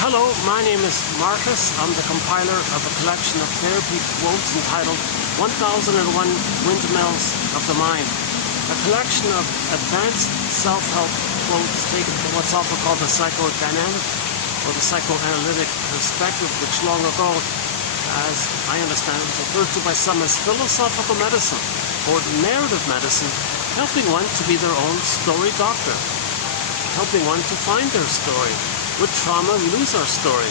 Hello, my name is Marcus. I'm the compiler of a collection of therapy quotes entitled 1001 Windmills of the Mind, a collection of advanced self-help quotes taken from what's often called the psychodynamic or the psychoanalytic perspective, which long ago, as I understand, was referred to by some as philosophical medicine or narrative medicine, helping one to be their own story doctor, helping one to find their story. With trauma, we lose our story.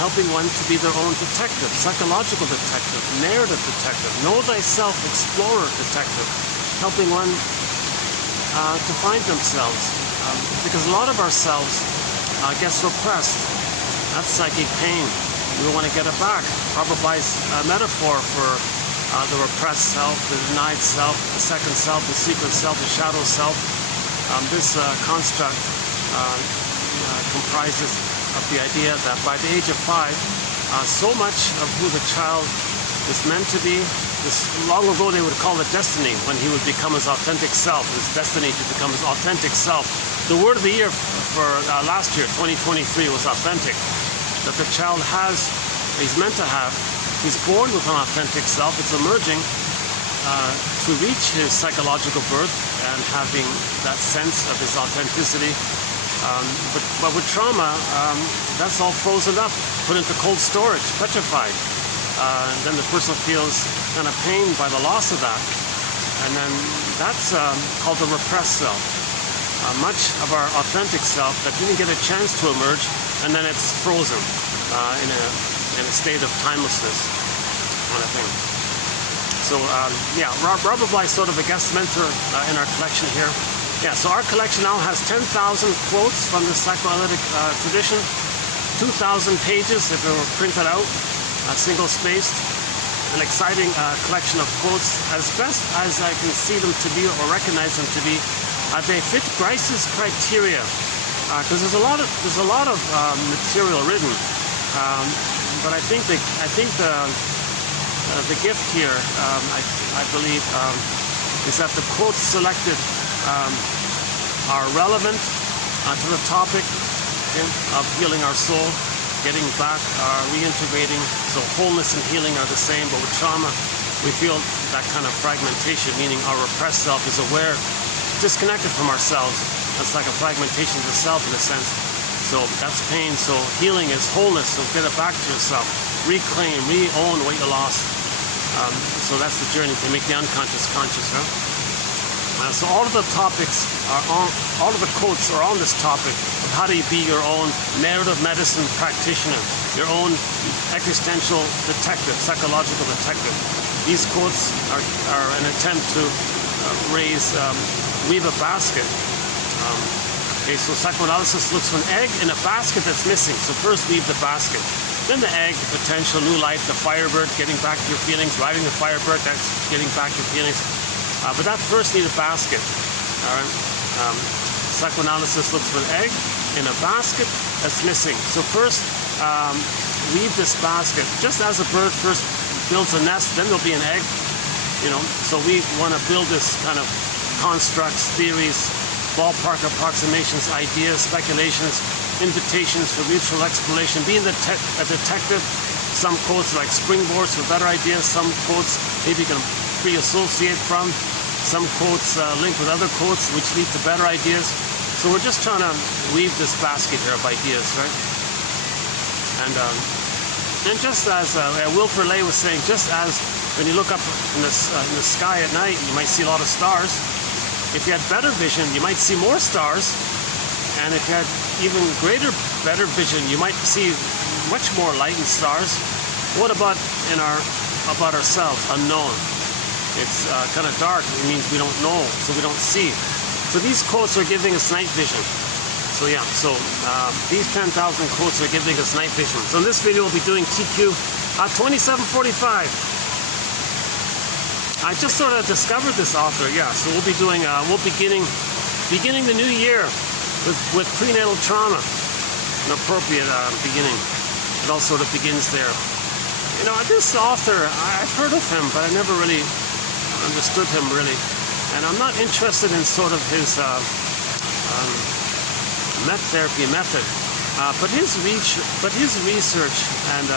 Helping one to be their own detective, psychological detective, narrative detective, know thyself, explorer detective. Helping one to find themselves. Because a lot of ourselves gets repressed. That's psychic pain. We want to get it back. Probably a metaphor for the repressed self, the denied self, the second self, the secret self, the shadow self. This construct comprises of the idea that by the age of 5, so much of who the child is meant to be, long ago they would call it destiny, when he would become his authentic self, his destiny to become his authentic self. The word of the year for last year, 2023, was authentic. That the child has, he's meant to have, he's born with an authentic self, it's emerging to reach his psychological birth and having that sense of his authenticity. But with trauma, that's all frozen up, put into cold storage, petrified. Then the person feels kind of pained by the loss of that. And then that's called the repressed self. Much of our authentic self that didn't get a chance to emerge, and then it's frozen in a state of timelessness kind of thing. So yeah, Robert Bly's sort of a guest mentor in our collection here. Yeah, so our collection now has 10,000 quotes from the psychoanalytic tradition, 2,000 pages if they were printed out, single-spaced, an exciting collection of quotes. As best as I can see them to be or recognize them to be, they fit Grice's criteria, because there's a lot of material written, but I think the gift here, I believe, is that the quotes selected are relevant to the topic of healing our soul, getting back, reintegrating. So wholeness and healing are the same, but with trauma, we feel that kind of fragmentation, meaning our repressed self is aware, disconnected from ourselves. That's like a fragmentation of the self in a sense. So that's pain. So healing is wholeness. So get it back to yourself. Reclaim, re-own what you lost. So that's the journey to make the unconscious conscious, right? So all of the topics all of the quotes are on this topic of how do you be your own narrative medicine practitioner, your own existential detective, psychological detective. These quotes are an attempt to weave a basket. Okay, so psychoanalysis looks for an egg in a basket that's missing. So first weave the basket. Then the egg, the potential, new life, the firebird, getting back to your feelings, riding the firebird, that's getting back to your feelings. But that first need a basket. All right. Psychoanalysis looks for an egg in a basket that's missing. So first, weave this basket. Just as a bird first builds a nest, then there'll be an egg. You know. So we want to build this kind of constructs, theories, ballpark approximations, ideas, speculations, invitations for mutual exploration. Being a detective. Some quotes are like springboards for better ideas. Some quotes maybe you can pre-associate from. Some quotes link with other quotes which lead to better ideas. So we're just trying to weave this basket here of ideas, right? And just as Wilfred Lay was saying, just as when you look up in the sky at night, you might see a lot of stars. If you had better vision, you might see more stars. And if you had even better vision, you might see much more light and stars. What about about ourselves, unknown? It's kind of dark. It means we don't know, so we don't see. So these quotes are giving us night vision. So yeah, so these 10,000 quotes are giving us night vision. So in this video, we'll be doing TQ 2745. I just sort of discovered this author. Yeah, so we'll be doing beginning the new year with prenatal trauma, an appropriate beginning. It all sort of begins there. You know, this author, I've heard of him, but I never really understood him really, and I'm not interested in sort of his therapy method. But his research and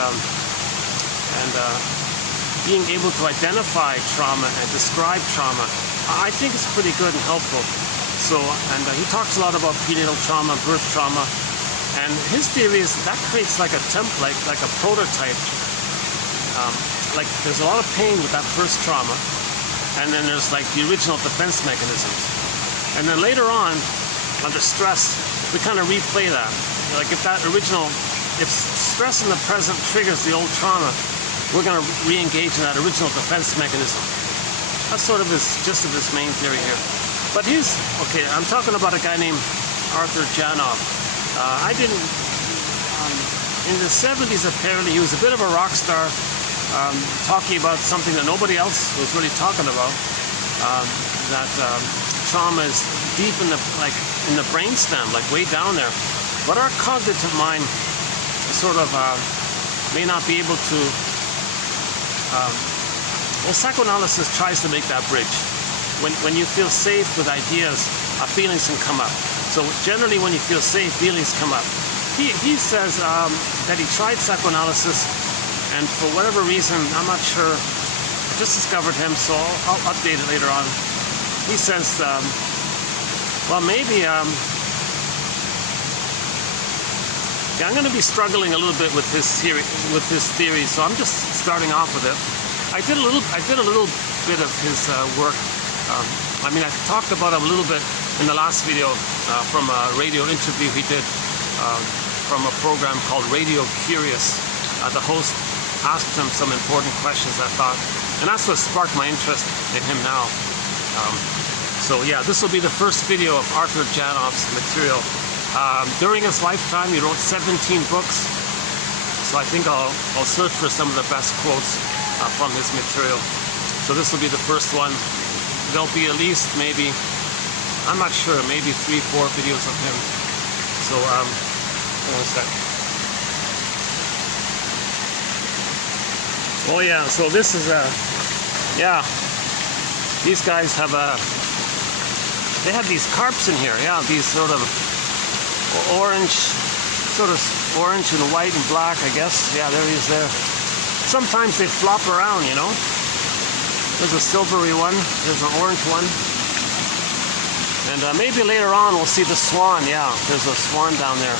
being able to identify trauma and describe trauma, I think is pretty good and helpful. So, and he talks a lot about prenatal trauma, birth trauma, and his theory is that creates like a template, like a prototype. Like there's a lot of pain with that first trauma, and then there's like the original defense mechanisms, and then later on, under stress, we kind of replay that. Like if stress in the present triggers the old trauma, we're going to re-engage in that original defense mechanism. That's sort of his gist of his main theory here. But I'm talking about a guy named Arthur Janov. In the 70s apparently he was a bit of a rock star, talking about something that nobody else was really talking about, that trauma is deep in the brainstem, like way down there. But our cognitive mind sort of may not be able to, psychoanalysis tries to make that bridge. When you feel safe with ideas, feelings can come up. So generally when you feel safe, feelings come up. He says that he tried psychoanalysis, and for whatever reason, I'm not sure, I just discovered him, so I'll update it later on. He says, well, maybe, I'm going to be struggling a little bit with this theory, so I'm just starting off with it. I did a little bit of his work. I talked about him a little bit in the last video from a radio interview he did from a program called Radio Curious. The host asked him some important questions, I thought, and that's what sparked my interest in him now. So yeah, this will be the first video of Arthur Janov's material. During his lifetime, he wrote 17 books, so I think I'll search for some of the best quotes from his material. So this will be the first one. There'll be at least maybe, I'm not sure, maybe 3-4 videos of him. So, hold on a sec. Oh yeah, so this is these guys have they have these carps in here, these sort of orange and white and black, I guess. Yeah, there he is there. Sometimes they flop around, you know. There's a silvery one, there's an orange one. And maybe later on we'll see the swan. Yeah, there's a swan down there.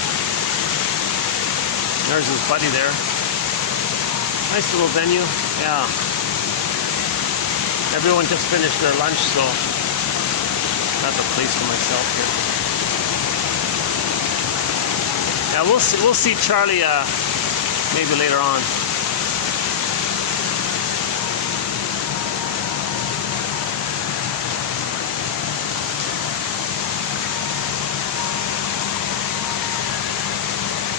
There's his buddy there. Nice little venue, yeah. Everyone just finished their lunch, so I have a place for myself here. Yeah, we'll see Charlie maybe later on.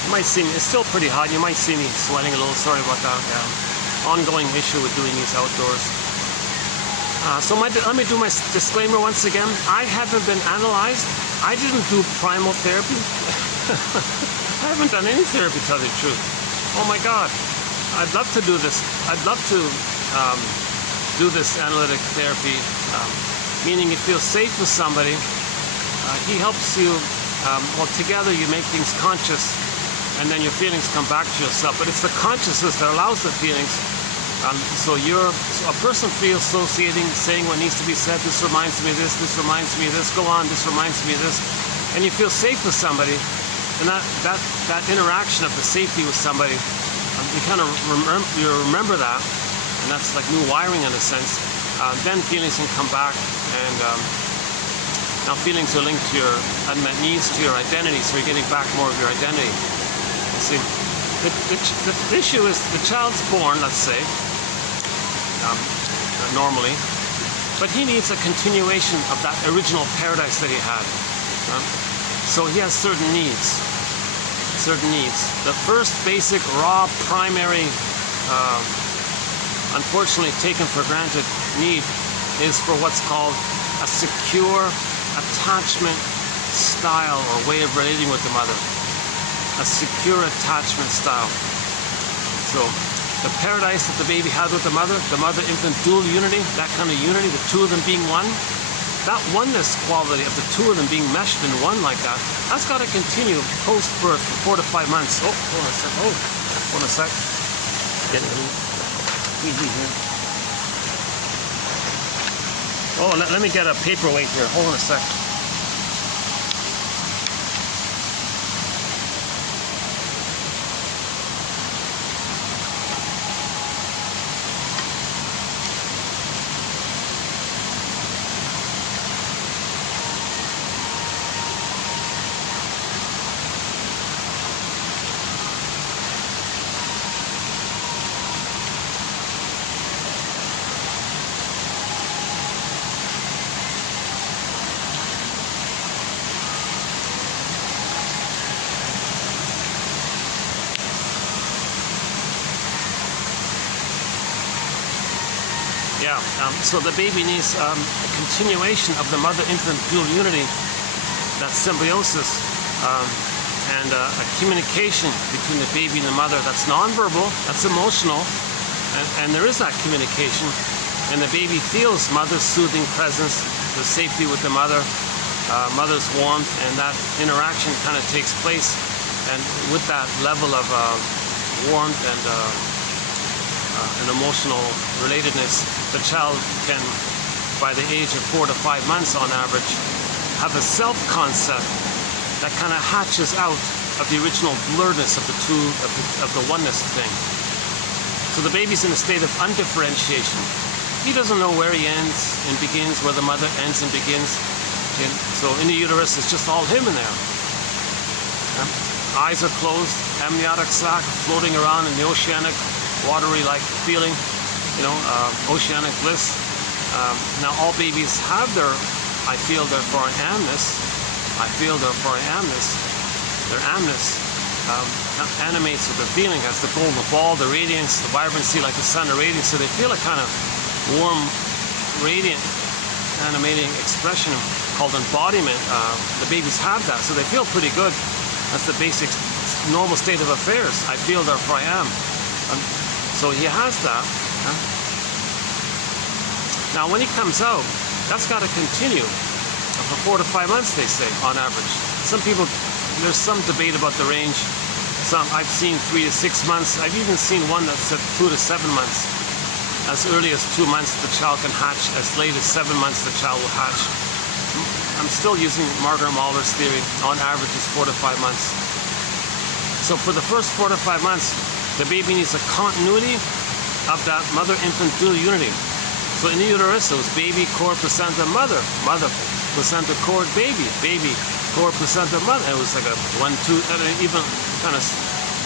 You might see me, it's still pretty hot, you might see me sweating a little, sorry about that. Yeah. Ongoing issue with doing these outdoors. So let me do my disclaimer once again. I haven't been analyzed. I didn't do primal therapy. I haven't done any therapy, to tell you the truth. Oh my God. I'd love to do this. I'd love to do this analytic therapy, meaning you feel safe with somebody. He helps you, well, together you make things conscious, and then your feelings come back to yourself. But it's the consciousness that allows the feelings. So a person feels associating, saying what needs to be said. This reminds me of this. This reminds me of this. Go on. This reminds me of this. And you feel safe with somebody, and that interaction of the safety with somebody, you kind of remember that, and that's like new wiring in a sense. Then feelings can come back, and now feelings are linked to your unmet needs, to your identity. So you're getting back more of your identity. You see, the issue is the child's born, let's say, normally, but he needs a continuation of that original paradise that he had. So he has certain needs. The first basic, raw, primary, unfortunately taken for granted need is for what's called a secure attachment style or way of relating with the mother. A secure attachment style. So the paradise that the baby had with the mother-infant dual unity, that kind of unity, the two of them being one, that oneness quality of the two of them being meshed in one like that, that's got to continue post-birth for 4 to 5 months. Oh, hold on a sec. Oh, hold on a sec. Getting a little squeezy here. Oh, let me get a paperweight here. Hold on a sec. Yeah, so the baby needs a continuation of the mother-infant dual unity, that symbiosis, and a communication between the baby and the mother that's nonverbal, that's emotional, and there is that communication, and the baby feels mother's soothing presence, the safety with the mother, mother's warmth, and that interaction kind of takes place, and with that level of warmth and an emotional relatedness, the child can, by the age of 4 to 5 months on average, have a self-concept that kind of hatches out of the original blurredness of the two, of the oneness thing. So the baby's in a state of undifferentiation. He doesn't know where he ends and begins, where the mother ends and begins. And so in the uterus, it's just all him in there. Eyes are closed, amniotic sac floating around in the oceanic, watery-like feeling, oceanic bliss. Now all babies have their, I feel their foreign amness. I feel their foreign amness. Their amness animates with their feeling, has the golden ball, the radiance, the vibrancy like the sun irradiates. So they feel a kind of warm, radiant, animating expression called embodiment. The babies have that, so they feel pretty good. That's the basic, normal state of affairs. I feel therefore I am. So he has that. Now when he comes out, that's got to continue for 4 to 5 months, they say, on average. Some people, there's some debate about the range. Some I've seen 3 to 6 months. I've even seen one that said 2 to 7 months. As early as 2 months, the child can hatch. As late as 7 months, the child will hatch. I'm still using Margaret Mahler's theory. On average, it's 4 to 5 months. So for the first 4 to 5 months, the baby needs a continuity of that mother-infant dual unity. So in the uterus, it was baby, cord, placenta, mother, mother, placenta, cord, baby, baby, cord, placenta, mother. It was like a 1, 2, and even kind of,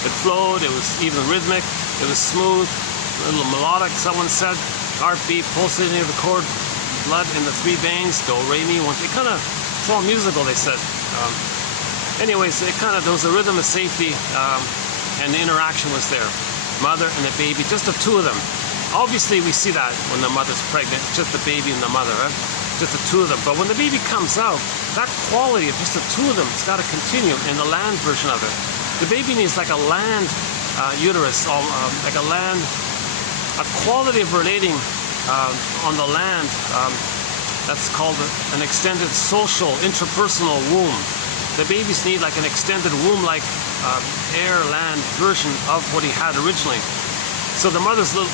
it flowed, it was even rhythmic, it was smooth, a little melodic, someone said, heartbeat, pulsating of the cord, blood in the 3 veins, do, re, mi, one. It kind of, it's all musical, they said. Anyways, it kind of, there was a rhythm of safety, and the interaction was there. Mother and the baby, just the two of them. Obviously, we see that when the mother's pregnant, just the baby and the mother, right? Just the two of them. But when the baby comes out, that quality of just the two of them, it's got to continue in the land version of it. The baby needs like a land uterus, like a land, a quality of relating on the land that's called an extended social, interpersonal womb. The babies need like an extended womb-like air, land version of what he had originally. So the mother's little,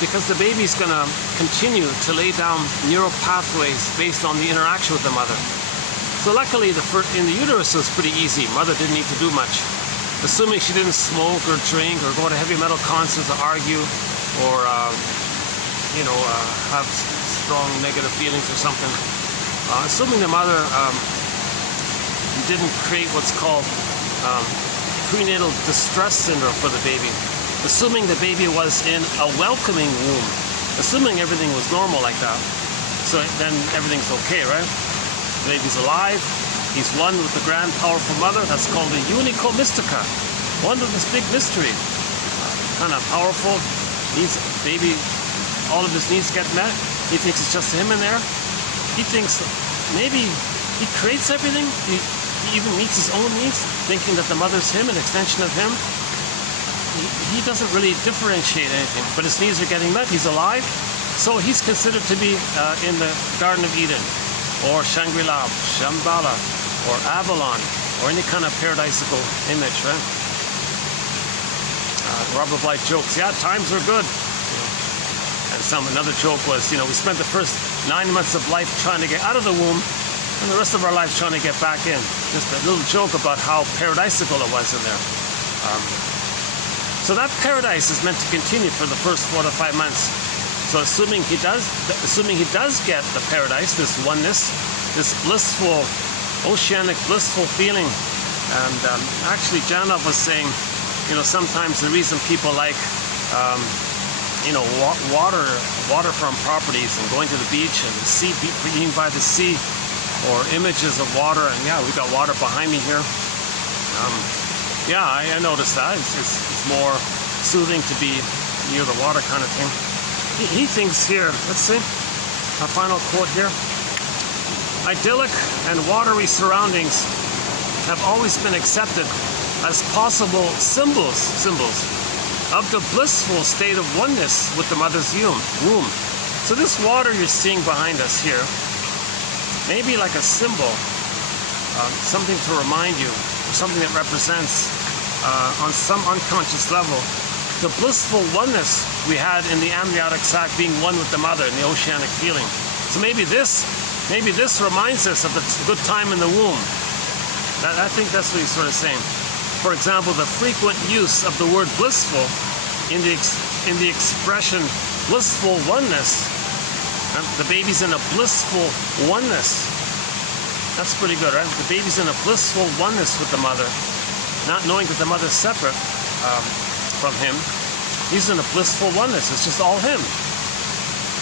because the baby's going to continue to lay down neural pathways based on the interaction with the mother. So luckily, in the uterus, it was pretty easy. Mother didn't need to do much. Assuming she didn't smoke or drink or go to heavy metal concerts or argue or, have strong negative feelings or something. Assuming the mother didn't create what's called prenatal distress syndrome for the baby. Assuming the baby was in a welcoming womb, assuming everything was normal like that, so then everything's okay, right? The baby's alive, he's one with the grand, powerful mother. That's called the unico mystica, one with this big mystery. Kind of powerful, needs baby, all of his needs get met. He thinks it's just him in there. He thinks maybe he creates everything. He even meets his own needs, thinking that the mother's him, an extension of him. He doesn't really differentiate anything, but his needs are getting met. He's alive, so he's considered to be in the Garden of Eden. or Shangri-La, Shambhala, or Avalon, or any kind of paradisical image, right? Robert Bly jokes, yeah, times were good. And another joke was, we spent the first 9 months of life trying to get out of the womb, and the rest of our lives trying to get back in. Just a little joke about how paradisical it was in there. So that paradise is meant to continue for the first 4 to 5 months. So assuming he does get the paradise, this oneness, this blissful, oceanic blissful feeling. And actually, Janov was saying, sometimes the reason people like, waterfront properties and going to the beach and the sea, being by the sea, or images of water. And yeah, we've got water behind me here. Yeah, I noticed that. It's more soothing to be near the water kind of thing. He thinks here, let's see, our final quote here. Idyllic and watery surroundings have always been accepted as possible symbols of the blissful state of oneness with the mother's womb. So this water you're seeing behind us here, maybe like a symbol, something to remind you, or something that represents on some unconscious level the blissful oneness we had in the amniotic sac, being one with the mother in the oceanic feeling. So maybe this reminds us of the good time in the womb. I think that's what he's sort of saying. For example, the frequent use of the word blissful in the expression blissful oneness. The baby's in a blissful oneness. That's pretty good, right? The baby's in a blissful oneness with the mother, not knowing that the mother's separate from him. He's in a blissful oneness. It's just all him.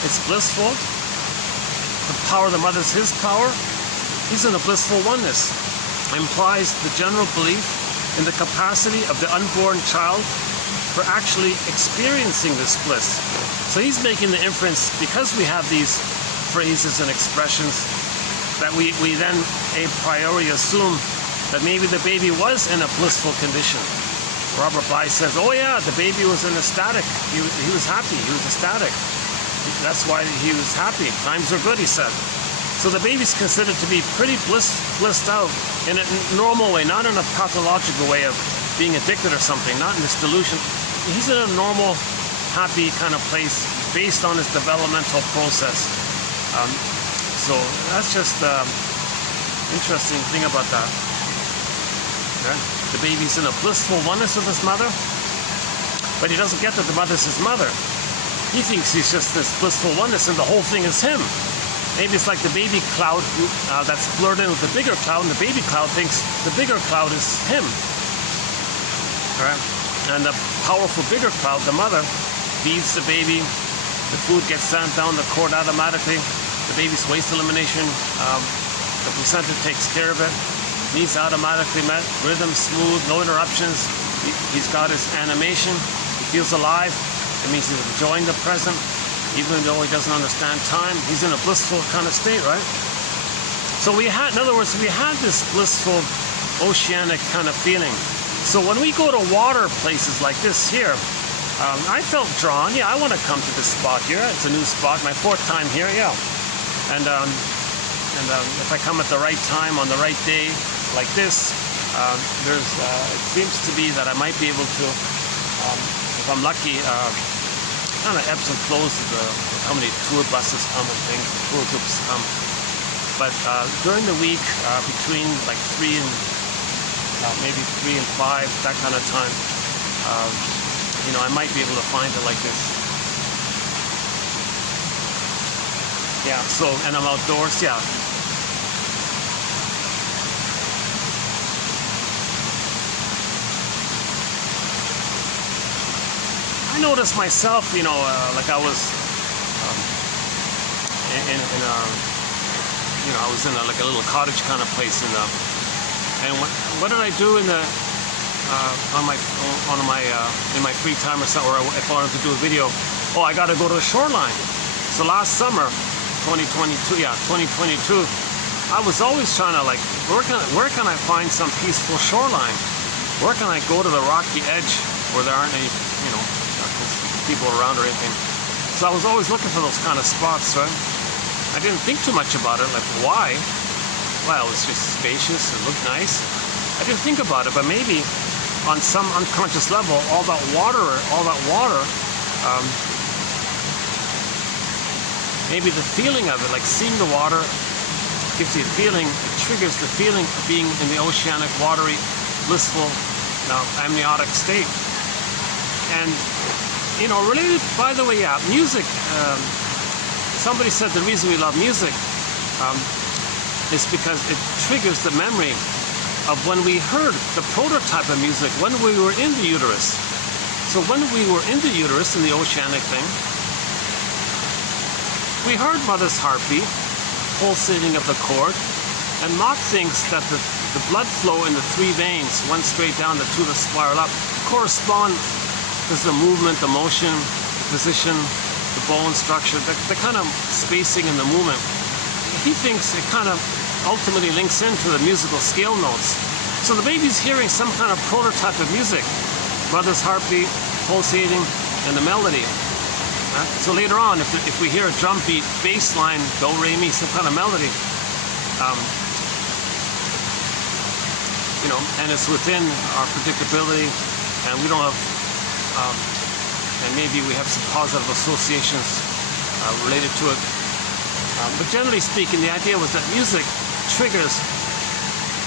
It's blissful. The power of the mother's his power. He's in a blissful oneness. Implies the general belief in the capacity of the unborn child for actually experiencing this bliss. So he's making the inference, because we have these phrases and expressions, that we then a priori assume that maybe the baby was in a blissful condition. Robert Bly says, oh yeah, the baby was in ecstatic. He was happy. He was ecstatic. That's why he was happy. Times are good, he said. So the baby's considered to be pretty blissed out in a normal way, not in a pathological way of being addicted or something, not in this delusion. He's in a normal, happy kind of place based on his developmental process. So that's just interesting thing about that. Okay? The baby's in a blissful oneness with his mother, but he doesn't get that the mother's his mother. He thinks he's just this blissful oneness and the whole thing is him. Maybe it's like the baby cloud that's blurred in with the bigger cloud, and the baby cloud thinks the bigger cloud is him. All right? And the powerful bigger cloud, the mother, feeds the baby. The food gets sent down the cord automatically. The baby's waste elimination, the placenta takes care of it. Needs automatically met. Rhythm smooth, no interruptions. He's got his animation. He feels alive. It means he's enjoying the present. Even though he doesn't understand time, he's in a blissful kind of state, right? So in other words, we had this blissful oceanic kind of feeling. So when we go to water places like this here, I felt drawn. Yeah, I want to come to this spot here. It's a new spot, my 4th time here, yeah. And if I come at the right time on the right day like this, it seems to be that I might be able to, if I'm lucky, kind of ebbs and flows of how many tour buses come and things, tour groups come. But during the week, between like 3 and maybe 3 and 5, that kind of time, I might be able to find it like this. Yeah. So, and I'm outdoors. Yeah. I noticed myself, like I was I was in like a little cottage kind of place and what did I do in my free time or something, or if I wanted to do a video? Oh, I got to go to the shoreline. So last summer, 2022, I was always trying to like, where can I find some peaceful shoreline? Where can I go to the rocky edge where there aren't any, people around or anything? So I was always looking for those kind of spots, right? I didn't think too much about it, like why? Well, it was just spacious, it looked nice. I didn't think about it, but maybe on some unconscious level, all that water, maybe the feeling of it, like seeing the water, gives you a feeling, it triggers the feeling of being in the oceanic, watery, blissful, amniotic state. And, you know, related, by the way, music, somebody said the reason we love music is because it triggers the memory of when we heard the prototype of music when we were in the uterus. So when we were in the uterus, in the oceanic thing, we heard mother's heartbeat, pulsating of the cord, and Mach thinks that the blood flow in the 3 veins went straight down the 2 that spiral up, correspond to the movement, the motion, the position, the bone structure, the kind of spacing in the movement. He thinks it kind of ultimately links into the musical scale notes. So the baby's hearing some kind of prototype of music, mother's heartbeat, pulsating, and the melody. So later on, if we hear a drum beat, bass line, do, re, mi, some kind of melody, you know, and it's within our predictability, and we don't have, and maybe we have some positive associations related to it. But generally speaking, the idea was that music triggers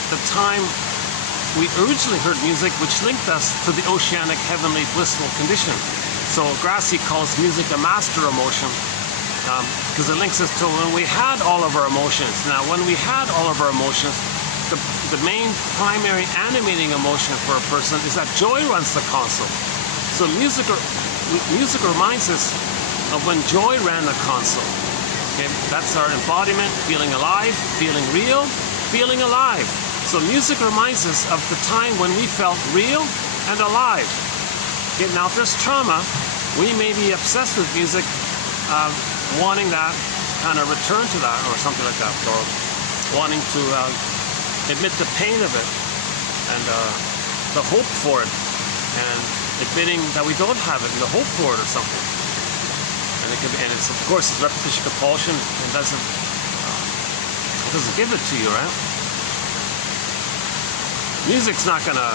the time we originally heard music, which linked us to the oceanic, heavenly, blissful condition. So Grassi calls music a master emotion because it links us to when we had all of our emotions. Now, when we had all of our emotions, the main primary animating emotion for a person is that joy runs the console. So music reminds us of when joy ran the console. Okay, that's our embodiment, feeling alive, feeling real, feeling alive. So music reminds us of the time when we felt real and alive. Okay, now if there's trauma, we may be obsessed with music, wanting that, kind of return to that or something like that, or wanting to admit the pain of it and the hope for it, and admitting that we don't have it and the hope for it or something. And it's, of course, it's repetition compulsion. It doesn't give it to you, right? Music's not going to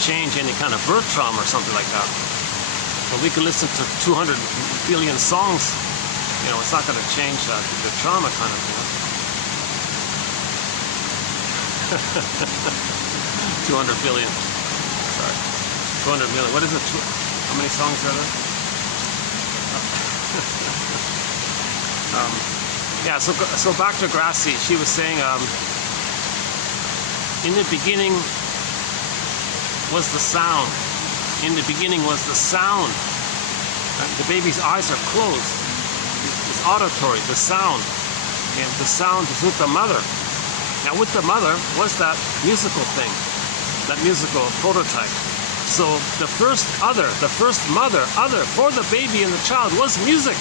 change any kind of birth trauma or something like that. But we can listen to 200 billion songs. You know, it's not going to change the trauma kind of thing. 200 billion. Sorry. 200 million. What is it? How many songs are there? Yeah, so back to Grassi, she was saying, in the beginning was the sound. In the beginning was the sound. The baby's eyes are closed. It's auditory, the sound. And the sound is with the mother. Now with the mother was that musical thing, that musical prototype. So the first other, the first mother for the baby and the child was music.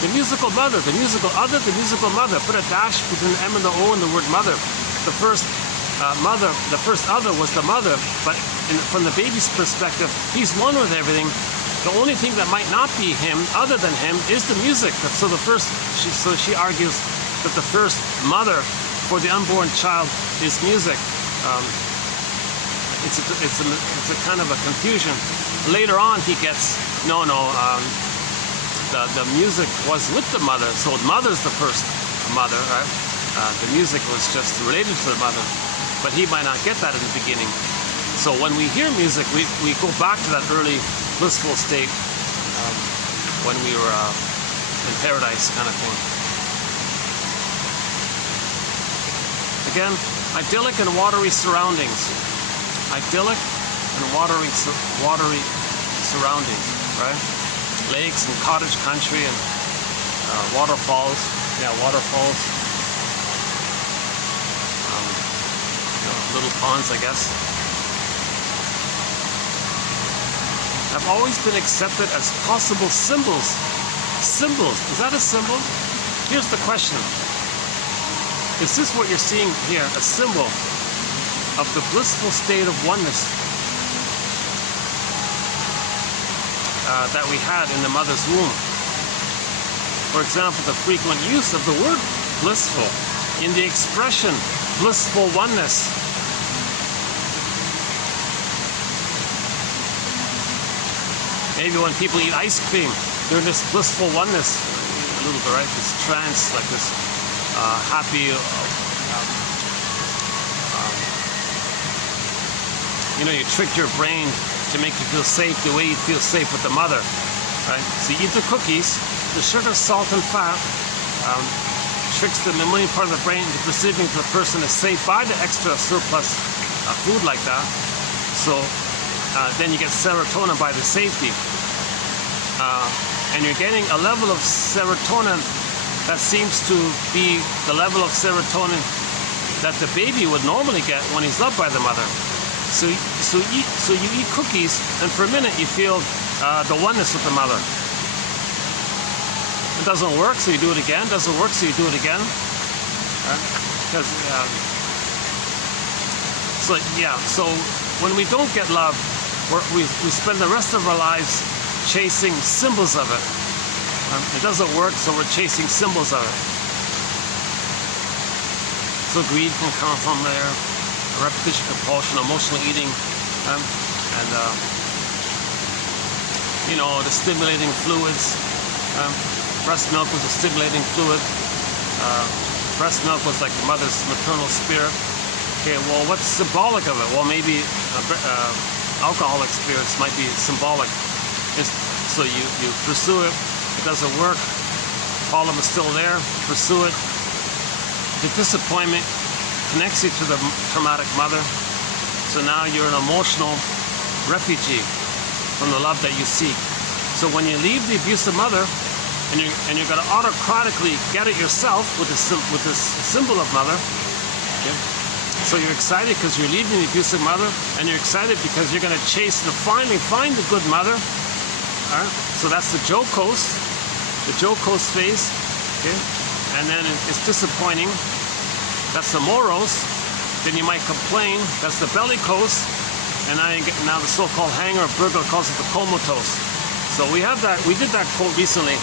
The musical mother, the musical other, the musical mother. Put a dash between the M and the O in the word mother. The first mother, the first other was the mother, but from the baby's perspective, he's one with everything. The only thing that might not be him, other than him, is the music. So she argues that the first mother for the unborn child is music. It's a kind of a confusion. Later on, he gets the music was with the mother, so mother's the first mother, right? The music was just related to the mother, but he might not get that in the beginning. So when we hear music, we go back to that early blissful state when we were in paradise kind of thing. Again, idyllic and watery surroundings. Idyllic and watery surroundings, right? Lakes and cottage country and waterfalls. Yeah, waterfalls. Little ponds, I guess. Have always been accepted as possible symbols. Symbols. Is that a symbol? Here's the question. Is this what you're seeing here? A symbol of the blissful state of oneness that we had in the mother's womb. For example, the frequent use of the word blissful in the expression blissful oneness. Maybe when people eat ice cream, they're in this blissful oneness, a little bit, right? This trance, like this happy, you know, you trick your brain to make you feel safe the way you feel safe with the mother, right? So you eat the cookies, the sugar, salt, and fat tricks the mammalian part of the brain into perceiving the person is safe by the extra surplus food like that. So then you get serotonin by the safety. And you're getting a level of serotonin that seems to be the level of serotonin that the baby would normally get when he's loved by the mother. So you eat cookies, and for a minute you feel the oneness with the mother. It doesn't work, so you do it again. Doesn't work, so you do it again. So when we don't get love, we spend the rest of our lives chasing symbols of it. It doesn't work, so we're chasing symbols of it. So greed can come from there, repetition, compulsion, emotional eating, you know, the stimulating fluids. Breast milk was a stimulating fluid. Breast milk was like the mother's maternal spirit. Okay, well, what's symbolic of it? Well, maybe alcoholic spirits might be symbolic. So you pursue it, it doesn't work, problem is still there, pursue it. The disappointment connects you to the traumatic mother, so now you're an emotional refugee from the love that you seek. So when you leave the abusive mother, and you're going to autocratically get it yourself with this symbol of mother, okay? So you're excited because you're leaving the abusive mother, and you're excited because you're going to chase to finally find the good mother. All right? So that's the jocose phase, okay? And then it's disappointing. That's the morose. Then you might complain. That's the bellicose. And now the so-called hanger, Burger calls it the comatose. So we did that quote recently,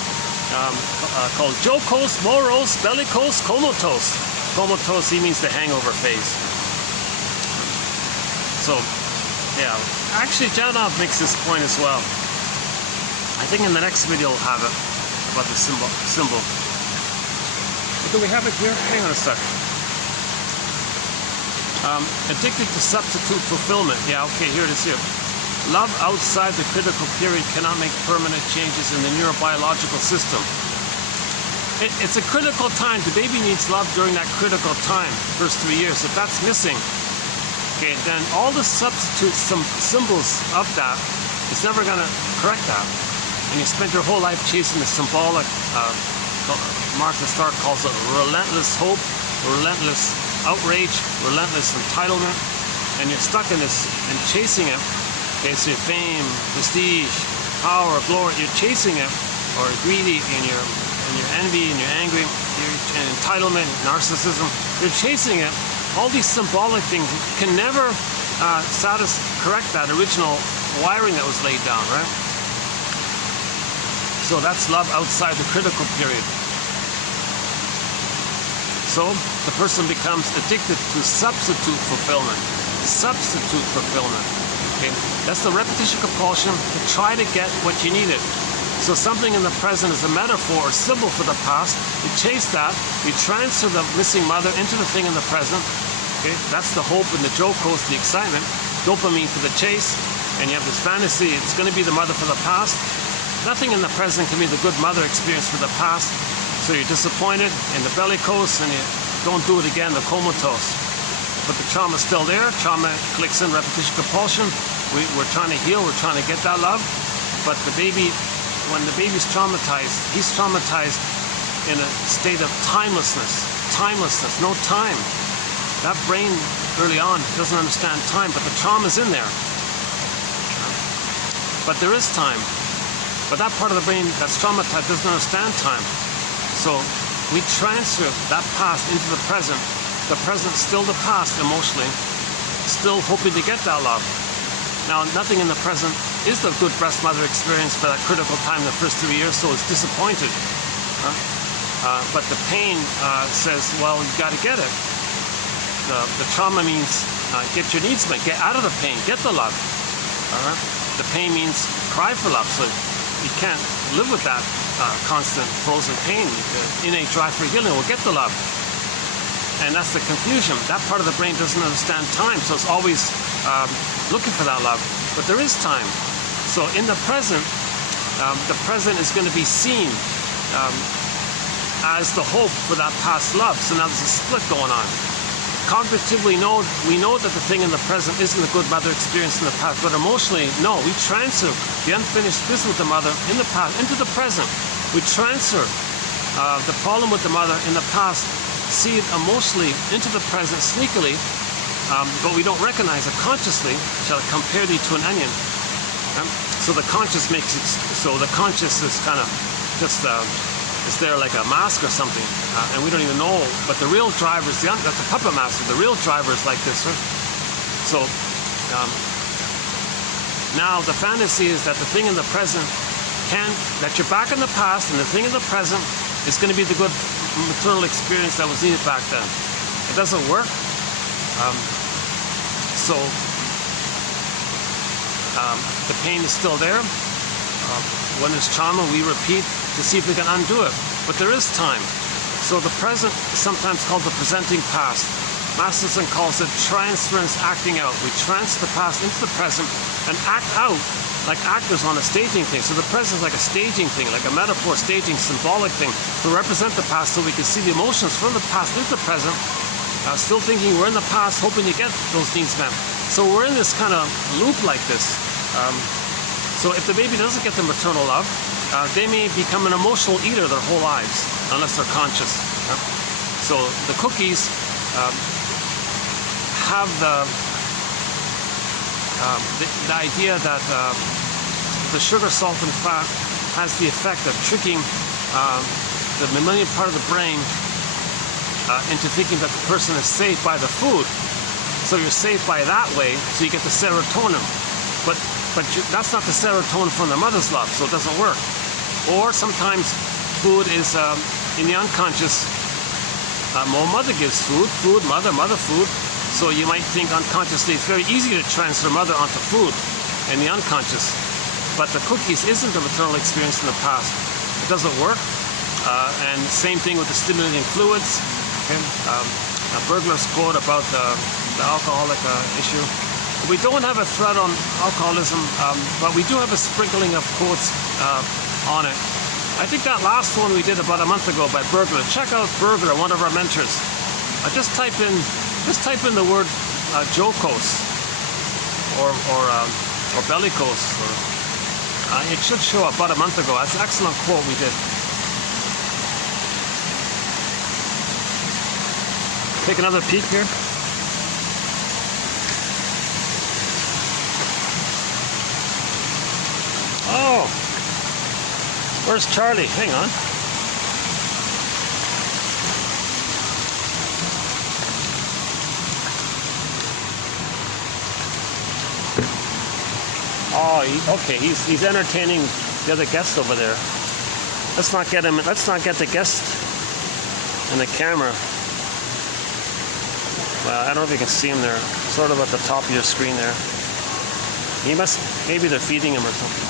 called jocose, morose, bellicose, comatose. Comatose, he means the hangover phase. So, yeah. Actually, Janov makes this point as well. I think in the next video we'll have it about the symbol. But do we have it here? Hang on a sec. Addicted to substitute fulfillment. Yeah, okay, here it is here. Love outside the critical period cannot make permanent changes in the neurobiological system. It's a critical time. The baby needs love during that critical time, first 3 years. If that's missing, okay, then all the substitute symbols of that, it's never going to correct that. And you spent your whole life chasing the symbolic, Martha Stark calls it relentless hope, relentless outrage, relentless entitlement, and you're stuck in this and chasing it. Okay, so your fame, prestige, power, glory, you're chasing it, or greedy, and you're envy, and you're angry, and entitlement, narcissism, you're chasing it. All these symbolic things can never correct that original wiring that was laid down, right? So that's love outside the critical period. So the person becomes addicted to substitute fulfillment. Substitute fulfillment. Okay? That's the repetition compulsion to try to get what you needed. So something in the present is a metaphor or symbol for the past. You chase that, you transfer the missing mother into the thing in the present. Okay? That's the hope and the jocose, the excitement. Dopamine for the chase, and you have this fantasy, it's going to be the mother for the past. Nothing in the present can be the good mother experience for the past. So you're disappointed in the bellicose, and you don't do it again, the comatose. But the trauma's still there. Trauma clicks in, repetition compulsion. We're trying to heal, we're trying to get that love. But the baby, when the baby's traumatized, he's traumatized in a state of timelessness. Timelessness, no time. That brain early on doesn't understand time, but the trauma's in there. But there is time. But that part of the brain that's traumatized doesn't understand time. So we transfer that past into the present. The present's still the past emotionally, still hoping to get that love. Now, nothing in the present is the good breast mother experience for that critical time, the first 3 years, so it's disappointed. but the pain says, well, you got to get it. The trauma means get your needs met, get out of the pain, get the love. The pain means cry for love, so you can't live with that constant frozen pain. The innate drive for healing will get the love. And that's the confusion. That part of the brain doesn't understand time, so it's always looking for that love. But there is time. So in the present is going to be seen as the hope for that past love. So now there's a split going on. Cognitively, we know that the thing in the present isn't a good mother experience in the past, but emotionally, no. We transfer the unfinished business with the mother in the past into the present. We transfer the problem with the mother in the past, see it emotionally into the present sneakily, but we don't recognize it consciously. Shall I compare thee to an onion? So the conscious makes it, so the conscious is kind of just, it's there like a mask or something, and we don't even know, but the real driver is that's a puppet master. The real driver is like this, right? So now the fantasy is that the thing in the present that you're back in the past, and the thing in the present is going to be the good maternal experience that was needed back then. It doesn't work. The pain is still there. When there's trauma, we repeat to see if we can undo it. But there is time. So the present is sometimes called the presenting past. Masterson calls it transference acting out. We transfer the past into the present and act out like actors on a staging thing. So the present is like a staging thing, like a metaphor, staging, symbolic thing to represent the past, so we can see the emotions from the past into the present, still thinking we're in the past, hoping to get those needs met. So we're in this kind of loop like this. So if the baby doesn't get the maternal love, they may become an emotional eater their whole lives, unless they're conscious. So the cookies have the idea that the sugar, salt, and fat has the effect of tricking the mammalian part of the brain into thinking that the person is safe by the food. So you're safe by that way, so you get the serotonin. But that's not the serotonin from the mother's love, so it doesn't work. Or sometimes food is in the unconscious. Mother gives food, mother, food. So you might think unconsciously it's very easy to transfer mother onto food in the unconscious. But the cookies isn't a maternal experience in the past. It doesn't work. And same thing with the stimulating fluids. Okay? A burglar's quote about the alcoholic issue. We don't have a thread on alcoholism, but we do have a sprinkling of quotes on it. I think that last one we did about a month ago by Burglar. Check out Burglar, one of our mentors. Just type in the word jocose or bellicose. It should show up about a month ago. That's an excellent quote we did. Take another peek here. Oh, where's Charlie? Hang on. Oh, okay. He's entertaining the other guest over there. Let's not get him. Let's not get the guest in the camera. Well, I don't know if you can see him there. Sort of at the top of your screen there. He must. Maybe they're feeding him or something.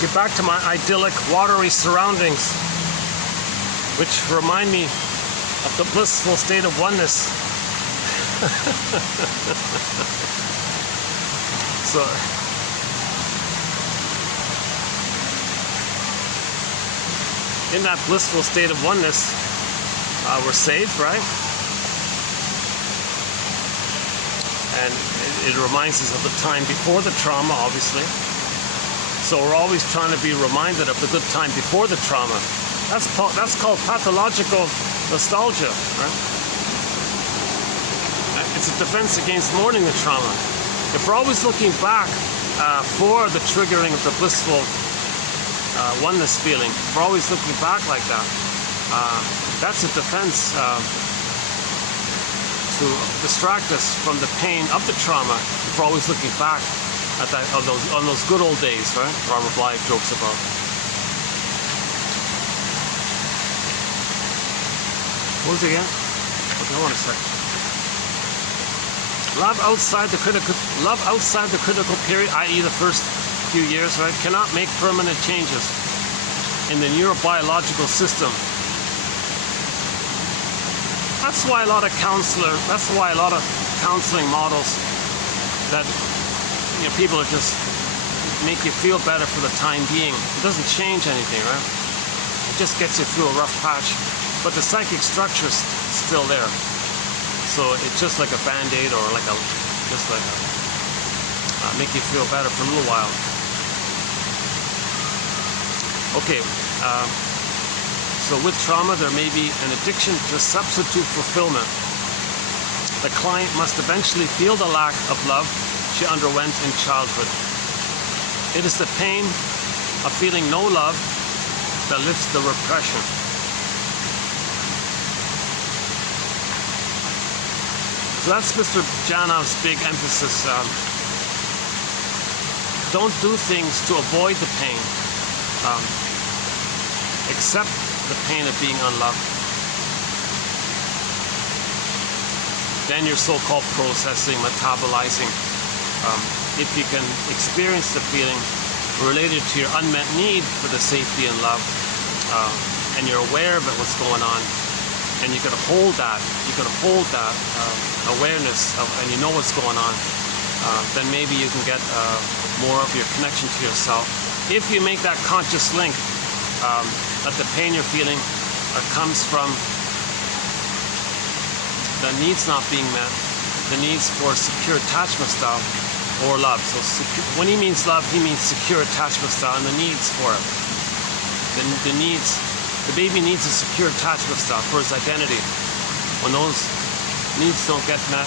Get back to my idyllic watery surroundings, which remind me of the blissful state of oneness. So in that blissful state of oneness, we're safe, right? And it reminds us of the time before the trauma, obviously. So we're always trying to be reminded of the good time before the trauma. That's called pathological nostalgia, right? It's a defense against mourning the trauma. If we're always looking back for the triggering of the blissful oneness feeling, if we're always looking back like that, that's a defense to distract us from the pain of the trauma. If we're always looking back at that, on those good old days, right? Robert Blythe jokes about. What was it again? Okay, hold on a sec. Love outside the critical period, i.e. the first few years, right, cannot make permanent changes in the neurobiological system. That's why a lot of counseling models that, you know, people are just make you feel better for the time being. It doesn't change anything, right? It just gets you through a rough patch. But the psychic structure is still there. So it's just like a band-aid, or like make you feel better for a little while. Okay, so with trauma, there may be an addiction to substitute fulfillment. The client must eventually feel the lack of love she underwent in childhood. It is the pain of feeling no love that lifts the repression. So that's Mr. Janov's big emphasis. Don't do things to avoid the pain. Accept the pain of being unloved. Then you're so-called processing, metabolizing. If you can experience the feeling related to your unmet need for the safety and love, and you're aware of it, what's going on, and you can hold that, awareness of, and you know what's going on, then maybe you can get more of your connection to yourself. If you make that conscious link, that the pain you're feeling comes from the needs not being met, the needs for secure attachment style or love. So when he means love, he means secure attachment style and the needs for it. The baby needs a secure attachment style for his identity. When those needs don't get met,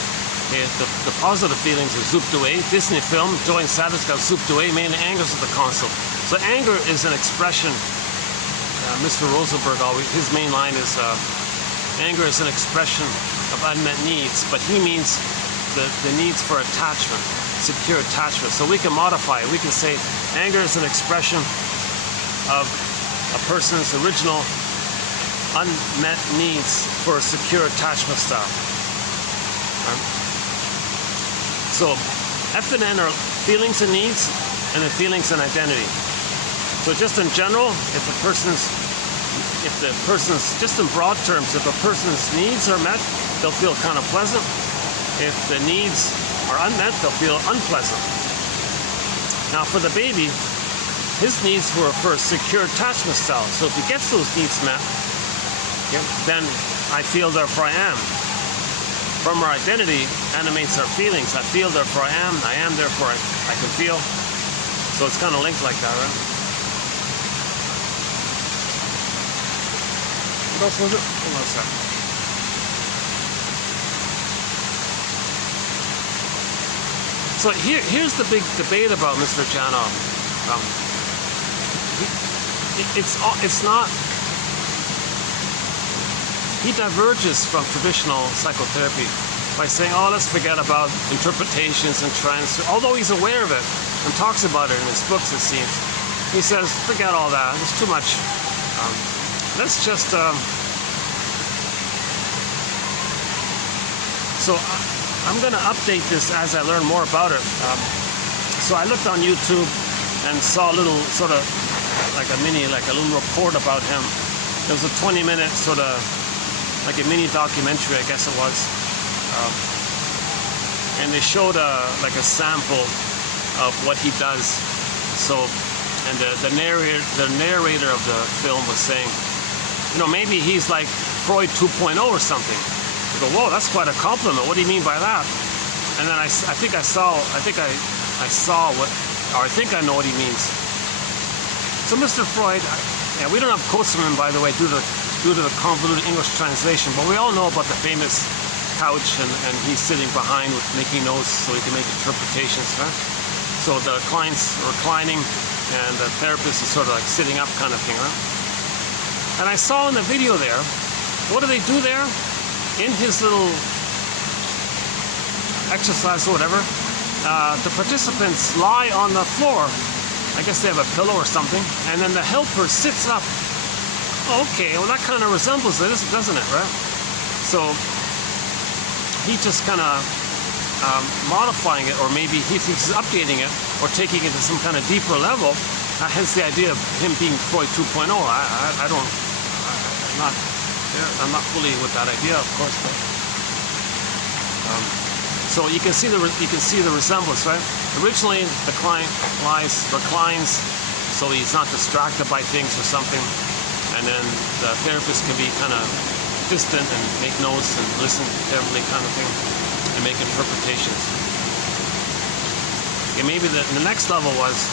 the positive feelings are zooped away. Disney film, joy and sadness got zooped away, mainly angers at the console. So anger is an expression. Mr. Rosenberg always, his main line is, anger is an expression of unmet needs, but he means the needs for attachment, secure attachment. So we can modify it. We can say anger is an expression of a person's original unmet needs for a secure attachment style. Right? So F and N are feelings and needs, and then feelings and identity. So just in general, if the person's, just in broad terms, if a person's needs are met, they'll feel kind of pleasant. If the needs are unmet, they'll feel unpleasant. Now for the baby, his needs were for a secure attachment style. So if he gets those needs met, then I feel, therefore I am. From our identity animates our feelings. I feel, therefore I am, therefore I can feel. So it's kind of linked like that, right? What else was it? Hold on a sec. So here's the big debate about Mr. Janov. It's not. He diverges from traditional psychotherapy by saying, "Oh, let's forget about interpretations and trends." Although he's aware of it and talks about it in his books, it seems, he says, "Forget all that. It's too much. Let's just." So I'm going to update this as I learn more about it. So I looked on YouTube and saw a little sort of like a little report about him. It was a 20-minute sort of like a mini documentary, I guess it was. And they showed like a sample of what he does. So, and the narrator of the film was saying, you know, maybe he's like Freud 2.0 or something. I go, whoa, that's quite a compliment. What do you mean by that? And then I think I know what he means. So Mr. Freud, we don't have quotes from him, by the way, due to the convoluted English translation, but we all know about the famous couch, and he's sitting behind with making notes so he can make interpretations. Right? So the client's reclining, and the therapist is sort of like sitting up, kind of thing. Right? And I saw in the video there, what do they do there? In his little exercise or whatever, the participants lie on the floor. I guess they have a pillow or something, and then the helper sits up. Okay, well that kind of resembles it, doesn't it, right? So he just kind of modifying it, or maybe he's updating it or taking it to some kind of deeper level. Hence the idea of him being Freud 2.0. I'm not fully with that idea, of course, but so you can see the resemblance, right? Originally, the client reclines, so he's not distracted by things or something, and then the therapist can be kind of distant and make notes and listen carefully, kind of thing, and make interpretations. Okay, maybe the next level was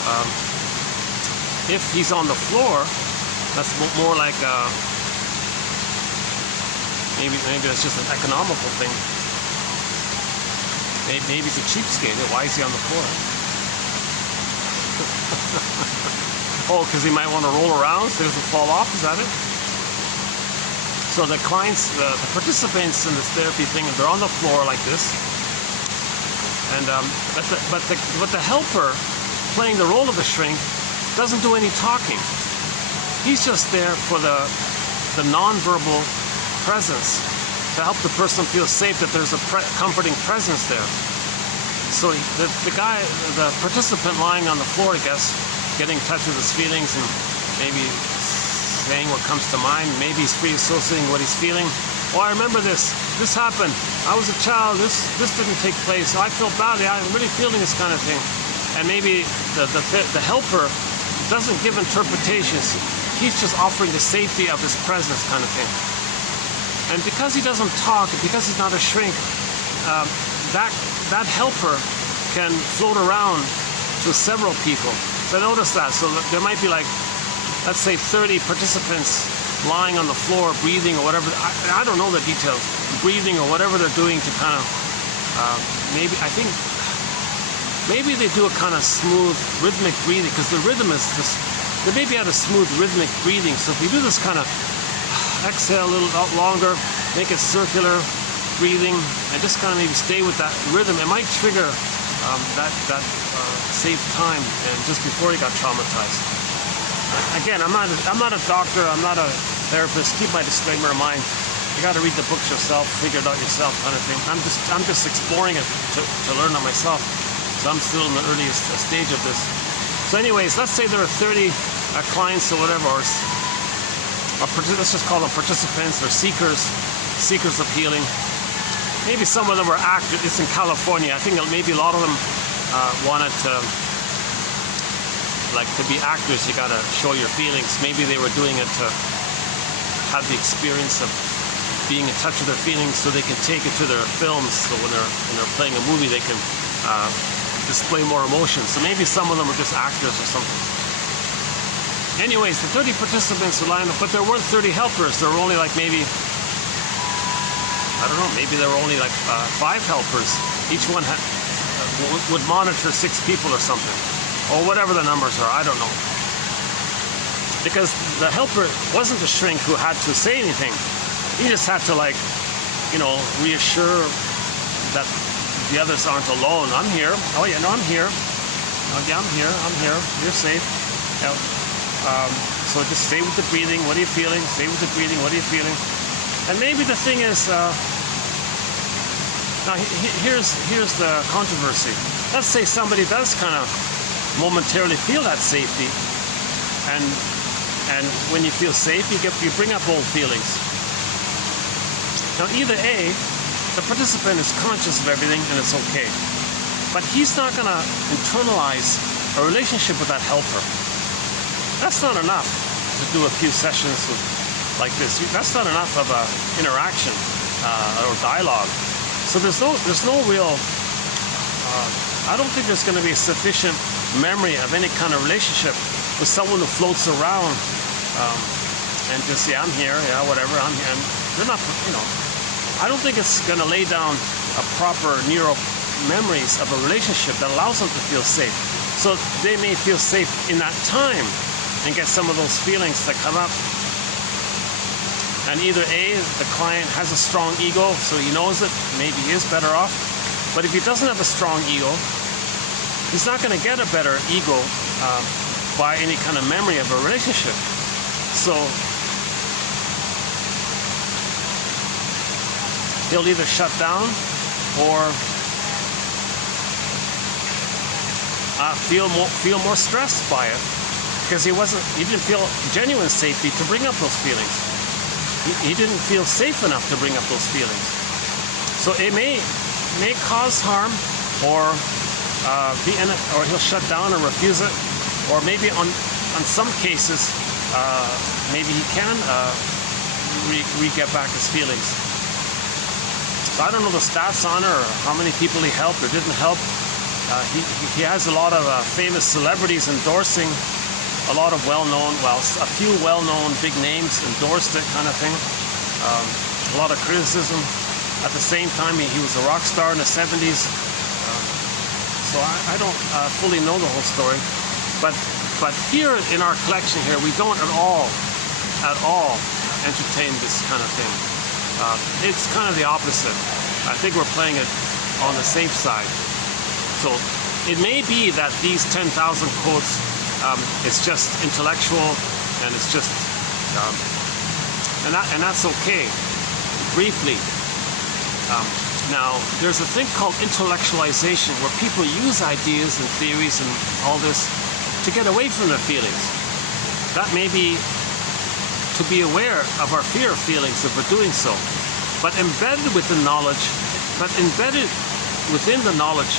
if he's on the floor, that's more like maybe that's just an economical thing. Maybe he's a cheapskate. Why is he on the floor? Oh, because he might want to roll around so he doesn't fall off. Is that it? So the clients, the participants in this therapy thing, they're on the floor like this, and but the helper, playing the role of the shrink, doesn't do any talking. He's just there for the nonverbal presence, to help the person feel safe, that there's a comforting presence there. So the participant lying on the floor, I guess, getting in touch with his feelings and maybe saying what comes to mind. Maybe he's free associating what he's feeling. Oh, I remember this happened. I was a child, this didn't take place. So I feel badly, I'm really feeling this kind of thing. And maybe the helper doesn't give interpretations. He's just offering the safety of his presence, kind of thing. And because he doesn't talk, because he's not a shrink, that helper can float around to several people. So notice that. So there might be like, let's say 30 participants lying on the floor, breathing or whatever. I don't know the details. Breathing or whatever they're doing to kind of, maybe they do a kind of smooth rhythmic breathing, because the rhythm is this, they maybe had a smooth rhythmic breathing. So if we do this kind of exhale a little longer, make it circular breathing, and just kind of maybe stay with that rhythm, it might trigger that safe time, and just before he got traumatized. Again, I'm not a doctor, I'm not a therapist. Keep my disclaimer in mind. You got to read the books yourself, figure it out yourself, kind of thing. I'm just exploring it to learn it myself. So I'm still in the earliest stage of this. So anyways, let's say there are 30 clients or whatever, or let's just call them participants or seekers of healing. Maybe some of them were actors. It's in California. I think maybe a lot of them wanted to be actors. You gotta show your feelings. Maybe they were doing it to have the experience of being in touch with their feelings, so they can take it to their films. So when they're playing a movie, they can display more emotions. So maybe some of them were just actors or something. Anyways, the 30 participants were lined up, but there weren't 30 helpers. There were only like maybe, I don't know, maybe there were only like 5 helpers. Each one would monitor 6 people or something, or whatever the numbers are, I don't know. Because the helper wasn't a shrink who had to say anything. He just had to, like, you know, reassure that the others aren't alone. I'm here. Oh yeah, no, I'm here. Oh yeah, I'm here. You're safe. Yeah. So just stay with the breathing. What are you feeling? Stay with the breathing. What are you feeling? And maybe the thing is, now here's the controversy. Let's say somebody does kind of momentarily feel that safety, and when you feel safe, you bring up old feelings. Now either A, the participant is conscious of everything and it's okay, but he's not going to internalize a relationship with that helper. That's not enough to do a few sessions like this. That's not enough of a interaction or dialogue. So there's no real. I don't think there's going to be sufficient memory of any kind of relationship with someone who floats around and just, yeah, I'm here, yeah, whatever, I'm here. And they're not, you know. I don't think it's going to lay down a proper neural memories of a relationship that allows them to feel safe. So they may feel safe in that time and get some of those feelings that come up. And either A, the client has a strong ego, so he knows it, maybe he is better off. But if he doesn't have a strong ego, he's not going to get a better ego by any kind of memory of a relationship. So he'll either shut down or feel more stressed by it, because he didn't feel genuine safety to bring up those feelings. He didn't feel safe enough to bring up those feelings. So it may cause harm, or or he'll shut down or refuse it, or maybe on some cases maybe he can get back his feelings. So I don't know the stats on it, or how many people he helped or didn't help. He has a lot of famous celebrities endorsing, a lot of a few well-known big names endorsed it, kind of thing. A lot of criticism. At the same time, he was a rock star in the 70s. So I don't fully know the whole story. But here in our collection here, we don't at all entertain this kind of thing. It's kind of the opposite. I think we're playing it on the safe side. So it may be that these 10,000 quotes it's just intellectual, and it's just and that's okay. Briefly, now there's a thing called intellectualization, where people use ideas and theories and all this to get away from their feelings. That may be to be aware of our fear of feelings if we're doing so, but embedded within the knowledge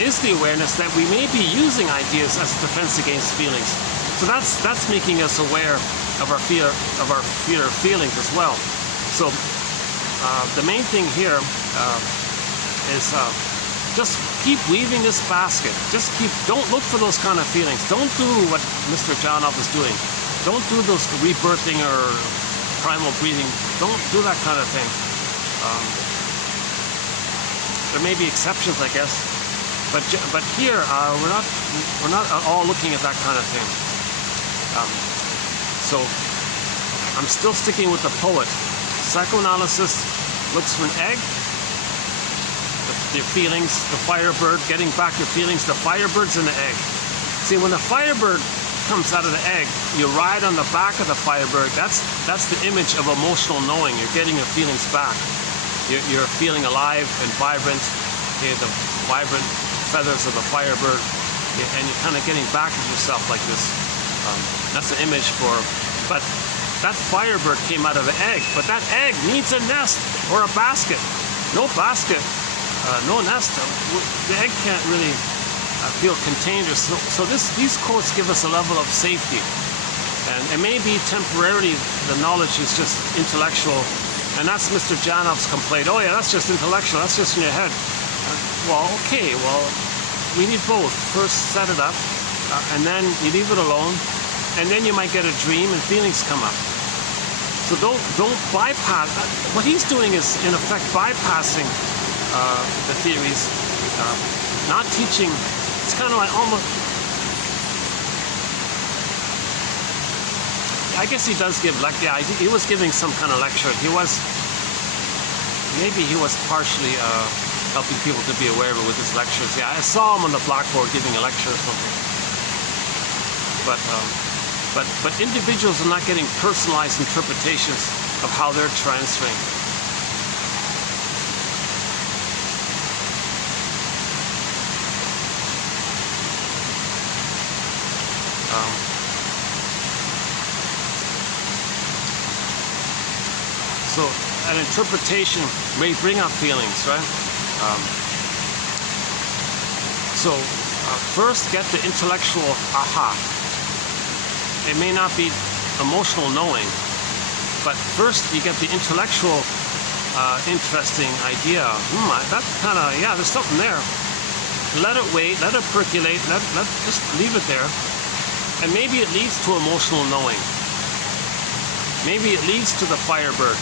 is the awareness that we may be using ideas as a defense against feelings. So that's making us aware of our fear of feelings as well. So the main thing here is just keep weaving this basket. Don't look for those kind of feelings. Don't do what Mr. Janov is doing. Don't do those rebirthing or primal breathing. Don't do that kind of thing. There may be exceptions, I guess. But here we're not at all looking at that kind of thing. So I'm still sticking with the poet. Psychoanalysis looks for an egg, your feelings, the firebird, getting back your feelings. The firebird's in the egg. See, when the firebird comes out of the egg, you ride on the back of the firebird. That's the image of emotional knowing. You're getting your feelings back. You're feeling alive and vibrant. Okay, the vibrant feathers of the firebird, and you're kind of getting back at yourself like this. That's an image for, but that firebird came out of an egg, but that egg needs a nest or a basket. No basket, no nest. The egg can't really feel contained. So these quotes give us a level of safety, and it may be temporarily the knowledge is just intellectual, and that's Mr. Janov's complaint. Oh yeah, that's just intellectual. That's just in your head. Well, okay, we need both. First set it up, and then you leave it alone, and then you might get a dream and feelings come up. So don't bypass. What he's doing is, in effect, bypassing the theories, not teaching. It's kind of like almost, I guess he does give, like, yeah, he was giving some kind of lecture. Maybe he was partially helping people to be aware of it with his lectures. Yeah, I saw him on the blackboard giving a lecture or something. But individuals are not getting personalized interpretations of how they're transferring. So an interpretation may bring up feelings, right? First get the intellectual aha. It may not be emotional knowing, but first you get the intellectual interesting idea. That kind of, yeah, there's something there. Let it wait, let it percolate, let just leave it there. And maybe it leads to emotional knowing. Maybe it leads to the firebird.